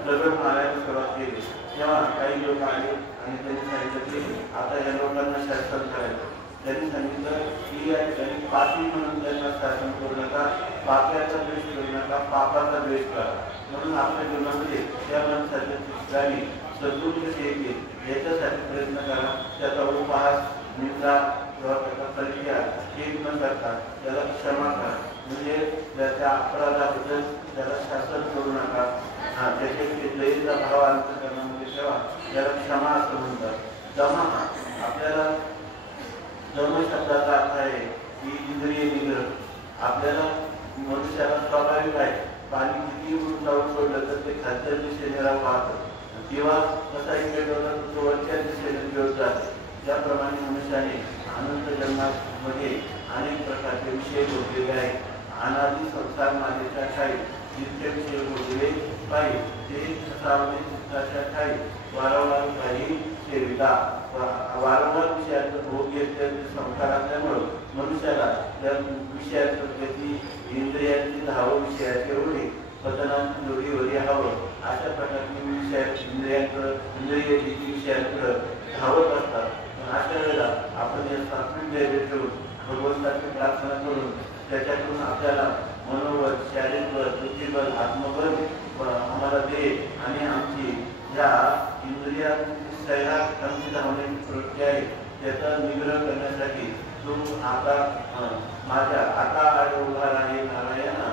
दगड मारायला सुरुवात केली तेव्हा काही लोक आले आणि त्यांनी सांगितलं की आता या लोकांना शासन करायचं. त्यांनी सांगितलं की या ठिकाणी पापी म्हणून त्यांना शासन करू नका, पाप्याचा द्वेष करू नका, पापाचा द्वेष करा. म्हणून आपल्या जीवनामध्ये त्या माणसाच्या ठिकाणी सद्गुण कसे येतील याच्यासाठी प्रयत्न करा. त्याचा उपहास, निंदा किंवा त्याचा परित्याग हे न करता त्याला क्षमा करा. म्हणजे त्याच्या अपराधाबद्दल त्याला शासन करू नका. त्याच्याकडे दयेचा भाव अंतःकरणामध्ये ठेवा. त्याला क्षमा असं म्हणतात. दमा आपल्याला धर्म शब्दाचा अर्थ आहे की इंद्रिय निग्रह. आपल्याला मनुष्याला स्वाभाविक आहे पाणी किती उडून जाऊन सोडलं तर ते खालच्या दिशेने पाहतं किंवा कसाही पेटवला तर तो वरच्या दिशेने पेटत जाते. त्याप्रमाणे मनुष्याने अनंत जन्मामध्ये अनेक प्रकारचे विषय भोगलेले आहेत. अनादी संसार मातेच्या ठाई जितके विषय भोगले पाहिजे ते चित्ताच्या ठाई वारंवार काही सेविता वारंवार विषयाचं भोग घेतल्याचे संस्कार असल्यामुळं मनुष्याला त्या विषयाचं त्याची इंद्रियांची धाव विषयाचे ओढे पतनांची जोडीवरी हवं अशा प्रकारची विषय इंद्रिय विषयाकडं धावत असतात. अशा वेळेला आपण या सात्विक धैर्य ठेवून भगवंताची प्रार्थना करून त्याच्यातून आपल्याला मनोबल, शारीरिक बल, बुद्धिबल, आत्मबल आम्हाला दे आणि आमची ह्या इंद्रियांची सैराची धावण्याची प्रवृत्ती आहे त्याचा निग्रह करण्यासाठी तू आता माझ्या आता आणि उभार आहे नारायणा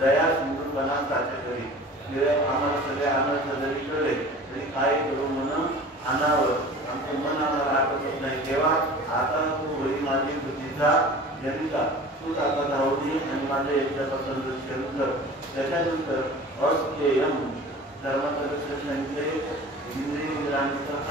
दया सिंधुपणा साध्य करी आम्हाला सगळे आनंद जरी कळले तरी काय करू म्हणून अनावर आमचं मन आम्हाला आठवत नाही तेव्हा आता तू होई माझी बुद्धीचा जनिता तूच आता धावली आणि माझ्या याच्यापासून रक्षण कर. त्याच्यानंतर अस्तेयम धर्माचं लक्ष सांगितले इंद्रिय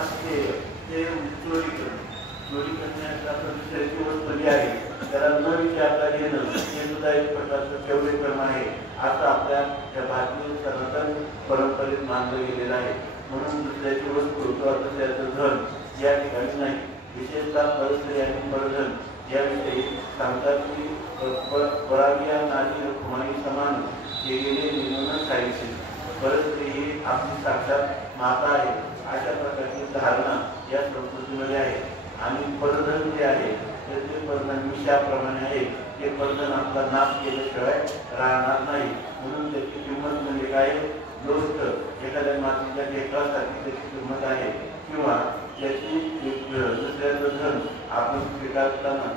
अस्तेय ते चोरी करण्याचा दुसऱ्याची वस्तू आहे त्याला न विचारता घेणं हे सुद्धा एक प्रकारचं केवढे क्रम आहे असं आपल्या त्या भारतीय सनातन परंपरेत मानलं गेलेलं आहे. म्हणून दुसऱ्याची वस्तू किंवा दुसऱ्याचं धन या ठिकाणी नाही. विशेषतः परस्त्री आणि परधन याविषयी सांगतात की परागिया नारी रुक्माई समान केलेले निर्णय सांगितले. परस्त्री ही आपली साक्षात माता आहे अशा प्रकारची धारणा या संस्कृतीमध्ये आहे. आणि परधन जे आहे ते परधन विषयाप्रमाणे आहे ते परधन आपला नाश केल्याशिवाय राहणार नाही. म्हणून त्याची किंमत म्हणजे काय गोष्ट एखाद्या मातीच्या ढेकळासाठी त्याची किंमत आहे किंवा त्याची दुसऱ्याचं धन आपण स्वीकारताना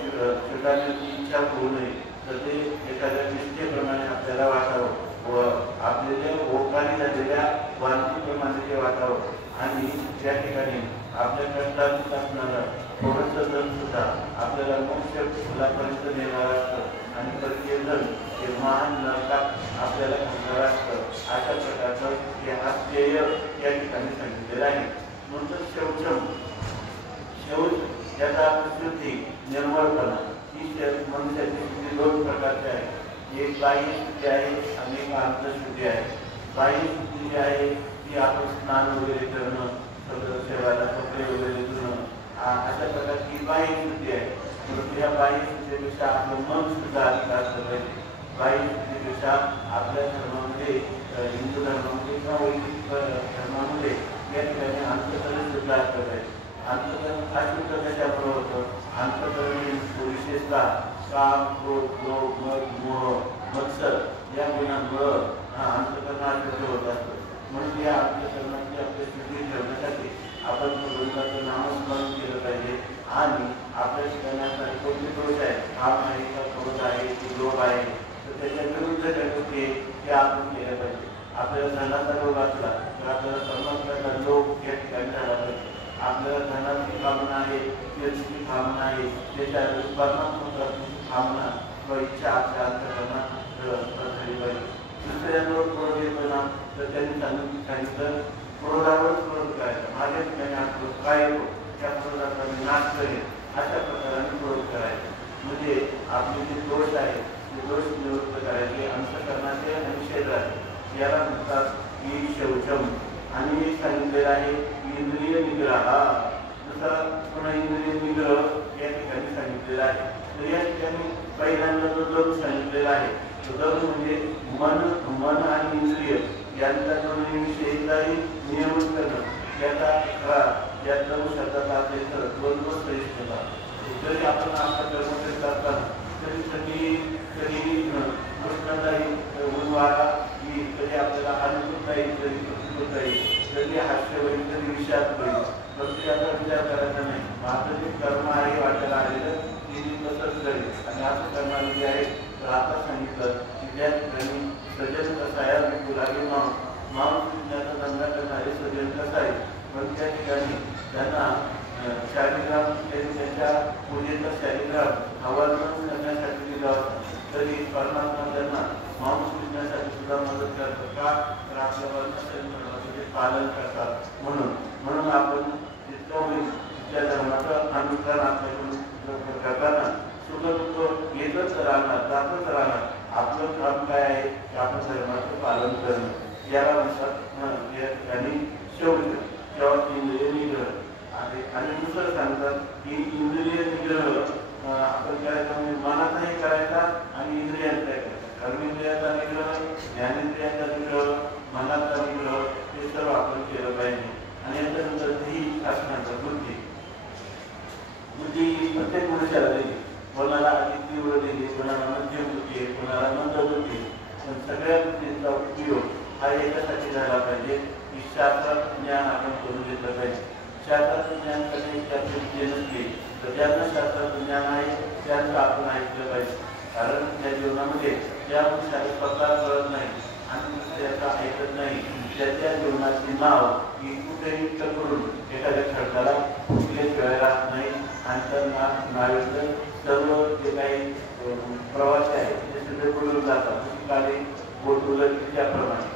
स्वीकारण्याची इच्छा होऊ नये तर ते एखाद्या निष्ठेप्रमाणे आपल्याला वाटावं व आपल्या ओकाने झालेल्या वांतीप्रमाणे ते वाटावं आणि त्या ठिकाणी आपल्या कष्टातून असणारं थोडंसं धन सुद्धा आपल्याला मोक्ष फुलापर्यंत नेणार असतं आणि परकीय धन हे महान नरकात आपल्याला घालणार असतं. अशा प्रकारचं हे अस्तेय या ठिकाणी सांगितलेलं आहे. नंतर शौच याचा शुद्धी निर्मळपणा ही मनुष्याची शुद्धी दोन प्रकारची आहे. एक बाह्य शुद्धी आहे आणि एक आंतरशुद्धी आहे. बाह्य शुद्धी जी आहे ती आपण स्नान वगैरे करणं सगळं सेवाला कपडे वगैरे धुणं अशा प्रकारची बाह्य शुद्धी आहे. परंतु या बाह्य शुद्धीपेक्षा आपलं मन सुद्धा अधिक असलं पाहिजे. बाह्य शुद्धीपेक्षा आपल्या धर्मामध्ये हिंदू धर्मामध्ये किंवा वैदिक धर्मामध्ये या ठिकाणी अंतकरण सुद्धा असलं पाहिजे. अंतकरण अशुद्ध कशामुळे होतं? अंतकरण विशेषतः काम, क्रोध, लोभ, मद, मोह, मत्सर या गुणांमुळं अंतकरण अशुद्ध होत असतं. म्हणून या अंतकरणाची आपल्या शुद्धी ठेवण्यासाठी आपण भगवंताचं नामस्मरण केलं पाहिजे आणि आपल्या ठिकाणी कोणते दोष आहे, काम आहे का क्रोध आहे की लोभ आहे तर त्याच्या विरुद्ध ज्या गोष्टी ते आपण केल्या पाहिजे. आपल्याला धनाचा लोभ असला तर आपल्याला परमात्म्याचा लोभ या ठिकाणी झाला पाहिजे. आपल्याला धनाची कामना आहे, यशाची कामना आहे, त्याच्या परमात्म्याची कामना किंवा इच्छा आपल्या अंतकरणात झाली पाहिजे. दुसऱ्यांवर क्रोध येतो ना तर त्यांनी सांगितलं क्रोधावर क्रोध करायचा. माझ्या ठिकाणी आपण काय येतो त्या क्रोधाचा मी नाश करेन अशा प्रकाराने क्रोध करायचा. म्हणजे आपले जे दोष आहे ते दोष निवृत्त करायचे अंतकरणाचे आणि शरीराचे. याला म्हणतात की शौचम. आणि सांगितलेलं आहे इंद्रिय निग्रह. दुसरा पुन्हा इंद्रिय निग्रह या ठिकाणी सांगितलेला आहे. तर या ठिकाणी पहिल्यांदा जो दम सांगितलेला आहे तो दम म्हणजे मन आणि इंद्रिय यांचा दोन्हीविषयीचाही नियमन करणं याचा खरा या दम शब्दाचा असेल तर द्वंद्व श्रेष्ठ होतात. जरी आपण आपला कर्म करीत असताना तरी कधीही कृष्णाचाही उन्वारा की कधी आपल्याला अनुकूल जाईल कधी प्रतिकूल जाईल कधी हास्य होईल कधी विषाद होईल परंतु याचा विचार करायचा नाही. माझं जे कर्म आहे वाटायला आलेलं ते मी तसंच करेल आणि असं कर्माला जे आहे तर आता सांगितलं की त्या ठिकाणी सजन कसं आहे आणि गुलाबी माणूस विज्ञाचा धंदा करणारे सजन कसं आहे पण त्या ठिकाणी त्यांना शालिग्राम त्यांच्या पूजेचा शालिग्राम आवाजन करण्यासाठी दिला होता तरी परमात्मा त्यांना माणूस विज्ञासाठी सुद्धा मदत करतात का तर आपल्या वर्णशास्त्राचे पालन करतात. म्हणून आपण जितकं होईल त्या धर्माचं अनुसरण आपल्याकडून करताना सुखदुःख येतच राहणार जातच राहणार. आपलं काम काय आहे की आपण धर्माचं पालन करणं याला म्हणतात या ठिकाणी शौच. तेव्हा इंद्रिय निग्रह आणि दुसरं सांगतात की इंद्रिय निग्रह आपण करायचा म्हणजे मनाचाही करायचा आणि इंद्रियांचा करायचा. कर्मेंद्रियाचा निग्रह, ज्ञानेंद्रियाचा निग्रह, मनाचा निग्रह हे सर्व आपण केलं पाहिजे. आणि याच्यानंतर ही असण्याचा बुद्धी प्रत्येक मनुष्याला देईल. कोणाला अति तीव्र देईल, कोणाला मध्यम बुद्धी आहे, कोणाला मंद बुद्धी. पण सगळ्या बुद्धींचा उपयोग हा याच्यासाठी झाला पाहिजे की शास्त्राचं ज्ञान आपण करून घेतलं पाहिजे. शास्त्राचं ज्ञान करण्याची आपली बुद्धी नसली तर ज्यांना शास्त्राचं ज्ञान आहे त्यांचं आपण ऐकलं पाहिजे. कारण त्या जीवनामध्ये ज्या मनुष्याला स्वतः कळत नाही आणि दुसऱ्याचा ऐकत नाही त्याच्या जीवनाची नाव ही कुठेही करून एखाद्या खडकाला कुठलेच वेळ राहत नाही. आणि त्यांना नावेचं सर्व जे काही प्रवासी आहेत ते सगळे बोलून जातात काली बोलून त्याप्रमाणे.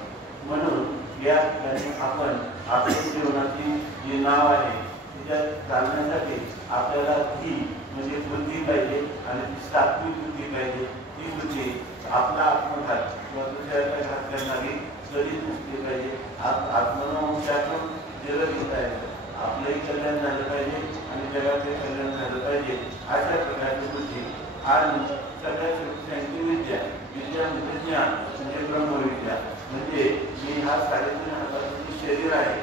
म्हणून या ठिकाणी आपण आपल्या जीवनाची जी नाव आहे त्याच्यात चालण्यासाठी आपल्याला ती म्हणजे बुद्धी पाहिजे आणि ती सात्विक बुद्धी पाहिजे. ती बुद्धी आपला आत्मघात किंवा दुसऱ्याचा घात करणारी कधीच नसली पाहिजे. आत्मनोशातून जग घेता येतं, आपलंही कल्याण झालं पाहिजे आणि जगाचे कल्याण झालं पाहिजे अशा प्रकारची बुद्धी. आणि सगळ्यात शेवटी विद्या म्हणजे ज्ञान म्हणजे ब्रह्मविद्या. म्हणजे मी हा 3.5 हाताचं शरीर आहे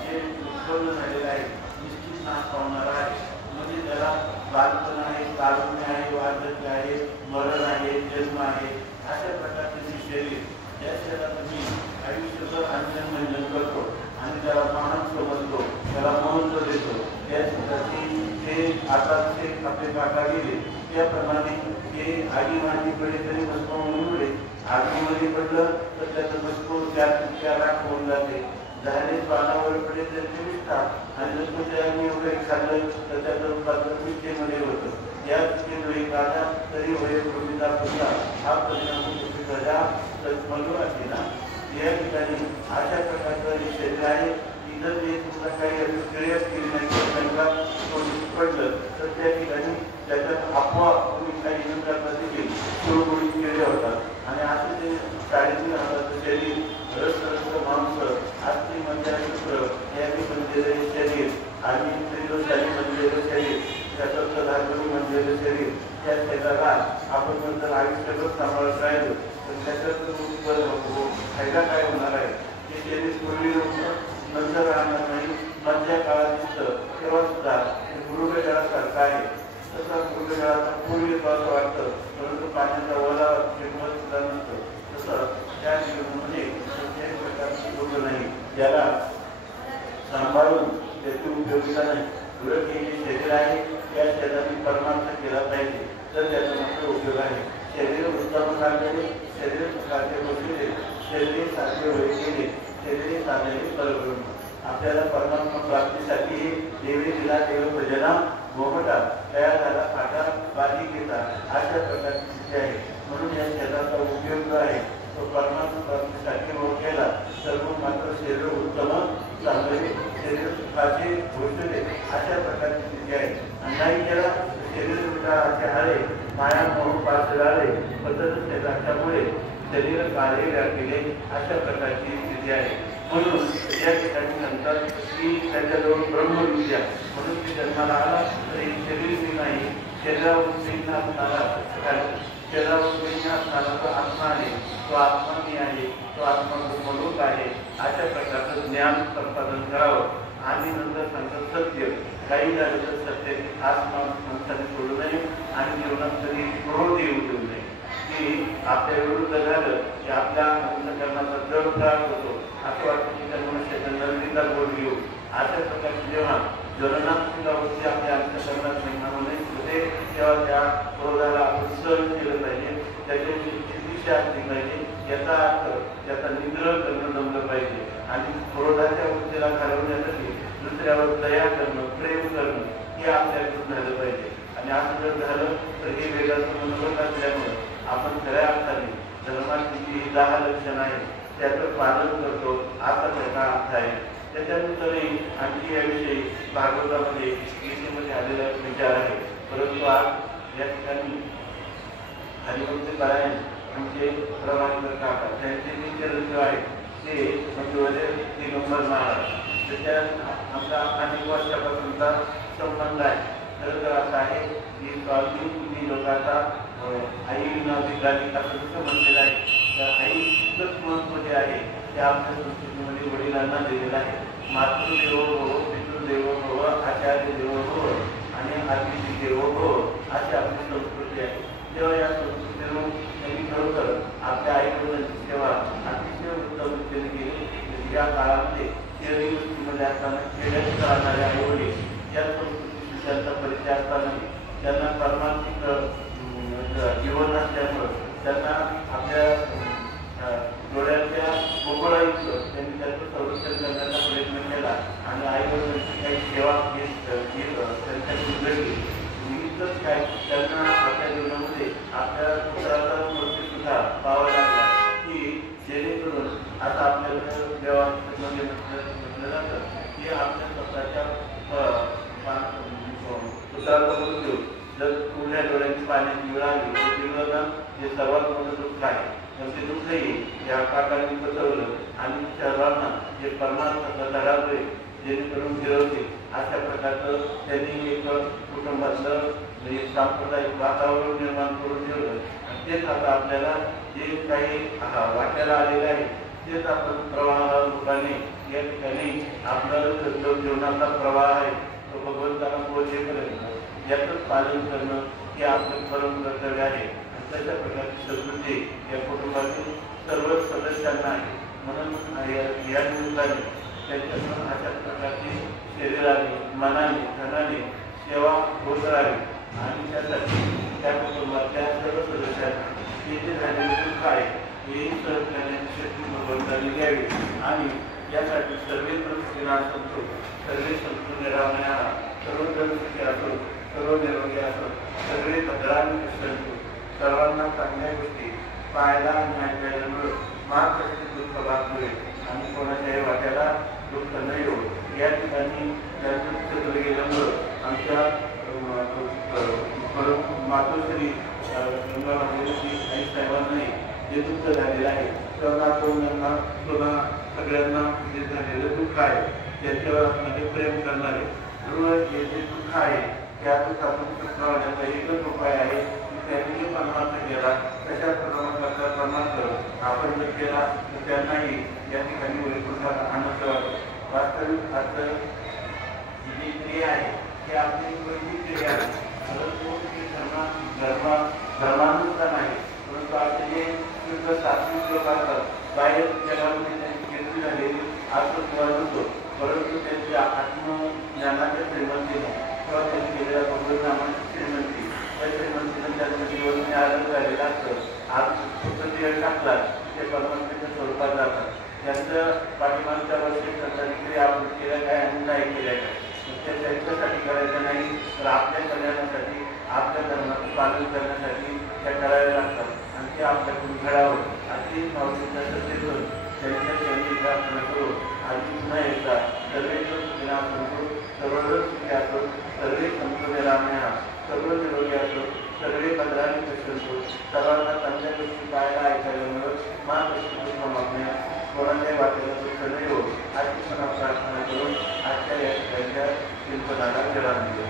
जे उत्पन्न झालेलं आहे निश्चित नाश पावणार आहे. म्हणजे त्याला बालपण आहे, तारुण्य आहे, वार्धक्य आहे, मरण आहे, जन्म आहे. अशा प्रकारचे जे शरीर त्या शरीरात मी आयुष्यभर अंजन मंजन करतो आणि त्याला महान समजतो, त्याला महत्त्व देतो. त्यासाठी ते आता ते आपले काका गेले त्याप्रमाणे ते आगी मातीकडे तरी भस्म म्हणून मिळेल. आगीमध्ये पडलं तर त्याचं भस्म त्या राख होऊन जाते. झाडे पानावर पडले तर ते विष्ठतात आणि जर त्याने एवढं खाल्लं तर त्याचं रूपांतर विष्ठेमध्ये होतं. या दृष्टीमुळे काढा तरी वय भूमीचा पुन्हा हा परिणाम प्रजा मधू असे ना. या ठिकाणी अशा प्रकारचं जे शरीर आहे इथं ते तुम्हाला काही क्रिया केली नाही पडलं तर त्या ठिकाणी त्याच्यात आपोआप तुम्ही काही यंत्रात देखील सुळगुळी केले होतात. आणि असं ते 3.5 हाताचं शरीर रसरस्त मांस अस्थि मज्जासूत्र यांनी बनलेलं शरीर आणि त्रिदोषाने बनलेलं शरीर त्याचं सदागुणी बनलेलं शरीर त्या शरीराला आपण नंतर आयुष्यभर सांभाळत राहिलो तर त्याच्यात फायदा काय होणार आहे. ते शरीर पूर्वी नंतर राहणार नाही. मधल्या काळात दिसतं तेव्हा सुद्धा ते मृगजळासारखं आहे. तसा मृगजळाचा पूर्वी असं वाटतं परंतु पाण्याचा ओला किंमत सुद्धा नसतं. तसं त्या जीवनामध्ये कोणत्याही प्रकारची गोष्ट नाही ज्याला सांभाळून त्याची उपयोगिता नाही. उलट हे जे शरीर आहे त्या शरीराने परमार्थ केला पाहिजे तर त्याचा मात्र उपयोग आहे. शरीर उत्तम काढलेले, शरीर सुखाचे बसलेले, शरीर साधे वय केले, शरीर साधलेले परब्रह्म. आपल्याला परमात्मा प्राप्तीसाठी देवी दिला देव भजना मोहटा तयार झाला फाटा बाजी घेता अशा प्रकारची स्थिती आहे. म्हणून या शरीराचा उपयोग जो आहे तो परमात्मा प्राप्तीसाठी केला तर मग मात्र शरीर उत्तम चांगले शरीर सुखाचे भोजले अशा प्रकारची स्थिती आहे. आणि नाही केला शरीर विचाराचे हारे माया म्हणून पास झाले पद्धत शरीराच्यामुळे शरीर कार्य केले अशा प्रकारची स्थिती आहे. म्हणून या ठिकाणी म्हणतात की त्याच्याजवळ ब्रह्मविद्या म्हणून ती जन्माला आला तरी शरीर मी नाही. शरीरावर आला शरीरावर तो आत्मा आहे, तो आत्मा मी आहे, तो आत्मा ब्रह्मलोक आहे अशा प्रकारचं ज्ञान संपादन करावं. आणि नंतर सांगतात सत्य काही झालं तर सत्याची आत्मा माणसाने सोडू नये आणि जीवनात कधी क्रोध येऊ देऊ नये. की आपल्या विरुद्ध झालं की आपल्या अंतःकरणाचा जड त्रास होतो असं वाटतं की त्या मनुष्याच्या नजरेचा बोल घेऊ. अशा प्रकारची जेव्हा ज्वलनात्मक अवस्था आपल्या अंतःकरणात निर्माण होते तेव्हा त्या क्रोधाला आपण सहन केलं पाहिजे. त्याच्याची दिशा असली पाहिजे. याचा अर्थ त्याचा निग्रह करणं जमलं पाहिजे. आणि क्रोधाच्या वृत्तीला घालवण्यासाठी दुसऱ्यावर दया करणं, प्रेम करणं हे आपल्याकडून झालं पाहिजे. आणि असं जर झालं तर हे वेगाचं मनोगत असल्यामुळं आपण खऱ्या अर्थाने धर्माची जी 10 लक्षणं आहेत त्याचं पालन करतो असा त्याचा अर्थ आहे. त्याच्यानंतरही आणखी याविषयी भागवतामध्ये गीतेमध्ये आलेला विचार आहे. परंतु आज या ठिकाणी हरिभक्त पारायण आमचे प्रभाकर काका त्यांचे जे चरित्र आहे ते म्हणजे दिगंबर महाराज त्याच्या आमचा अनेक वर्षापासूनचा संबंध आहे. खरं तर असं आहे की स्वामी तुम्ही लोकांचा आई विनाविकाली असं जसं म्हटलेलं आहे, तर आई इतकंच महत्त्व जे आहे ते आमच्या संस्कृतीमध्ये वडिलांना दिलेलं आहे. मातृदेवो भव, पितृदेवो भव, आचार्य देवो भव आणि अतिथी देवो भव अशी आपली संस्कृती आहे. तेव्हा या संस्कृतीवरून त्यांनी खरोखर आपल्या आईवडिलांची सेवा अतिशय उत्तम रीतीने केली. या काळामध्ये शहरी वस्तीमध्ये असताना खेड्यात राहणारे आईवडील या संस्कृतीशी त्यांचा परिचय असतानाही त्यांना परमार्थिक जीवन असल्यामुळं त्यांना आपल्या डोळ्याच्या पोकळाईचं त्यांनी त्याचं संरक्षण करण्याचा प्रयत्न केला आणि आईवडिलांची काही सेवा त्यांच्याकडून घडली. इतकंच काय त्यांना आपल्या जीवनामध्ये आपल्या पुत्राचा मृत्यूसुद्धा पाहावा लागला की जेणेकरून आता आपल्याकडे देवामध्ये म्हटलं जातं की आपल्या स्वतःच्या पुत्राचा मृत्यू जर पुढल्या डोळ्यांची पाण्याची वेळ आली तर जीवनात जे सर्वात मोठं दुःख आहे तर ते दुःखही या काकांनी पचवलं आणि सर्वांना जे परमार्थाचा धडा होईल जेणेकरून फिरवतील अशा प्रकारचं त्यांनी एक कुटुंबातलं एक सांप्रदायिक वातावरण निर्माण करून ठेवलं. आणि तेच आता आपल्याला जे काही वाट्याला आलेलं आहे तेच आपण प्रवाहाला रूपाने या ठिकाणी आपलं जो जीवनाचा प्रवाह आहे तो भगवंताला पोहोचेपर्यंत याचंच पालन करणं हे आपलं परम कर्तव्य आहे. आणि तशा प्रकारची संस्कृती या कुटुंबातील सर्व सदस्यांना आहे. म्हणून या निमित्ताने त्यांच्याकडून अशा प्रकारची शरीराने मनाने धनाने सेवा होत राहावी आणि त्यासाठी त्या कुटुंबातल्या सर्व सदस्यांना हे जे झालेले दुःख आहे हे सहन करण्याची शक्ती भगवंतांनी द्यावी. आणि यासाठी सर्व असतो सर्व संपूर्ण राहणारा सर्व जनसुखी असो सर्व निरोगी असो सगळे भद्रांनी असतो सर्वांना चांगल्या गोष्टी पाहायला आणि ऐकायला मात्र दुःख भाग मिळेल आणि कोणाच्याही वाट्याला दुःख नाही होत. या ठिकाणी त्यांचं गेल्यामुळं आमच्या मातोश्री आई साहेबांनाही जे दुःख झालेलं आहे त्यांना पुन्हा सगळ्यांना जे झालेलं दुःख आहे त्याच्यावर मध्ये प्रेम करणारे सर्व जे जे दुःख आहे त्या दुःखातून सुटका होण्याचा एकच उपाय आहे की त्यांनी जो परमार्थ केला तशा परमार्थाचा परमार्थ आपण जर केला तर त्यांनाही या ठिकाणी वैकुंठात आनंद वाटतो. वास्तविक अर्थ जी क्रिया आहे ती आपली वैदिक क्रिया आहे. परंतु ती धर्मानुसार नाही, परंतु आपले जे शुद्ध सात्विक लोक असतात बाहेर जगामध्ये त्यांची कीर्ती झालेली असतो किंवा नसतो, परंतु त्यांच्या आत्मज्ञानाच्या श्रीमंतीने किंवा त्यांनी केलेल्या भगवतनामाची श्रीमंती त्या श्रीमंतीनं त्यांचं जीवन आनंद झालेलं असतं. आज फक्त वेळ टाकला ते परमात्म्याच्या स्वरूपात जातात. त्यांचं पाठीमागच्या वर्षी क्रिया आपण केल्या काय आणि नाही केल्या काय त्या त्यांच्यासाठी करायचं नाही तर आपल्या कल्याणासाठी आपल्या धर्माचं पालन करण्यासाठी त्या कराव्या लागतात आणि ते आपल्याकडून घडावं अशी भावनेच्या श्रद्धेतून त्यांच्या चरणी प्रार्थना करू. आणि पुन्हा एकदा सर्वेश्वर सुखिना संतो सर्वच सुखी असो सर्वे संतो निरामया सर्व निरोगी असो सगळे भद्राने पसंतो सर्वांना चांगल्या गोष्टी पाहायला ऐकायला मिळत मा कशी मागण्या कोणाच्या वाटेला दुःख नाही हो अशी पुन्हा प्रार्थना करून आजच्या या शिल्पनाला जरा दिले.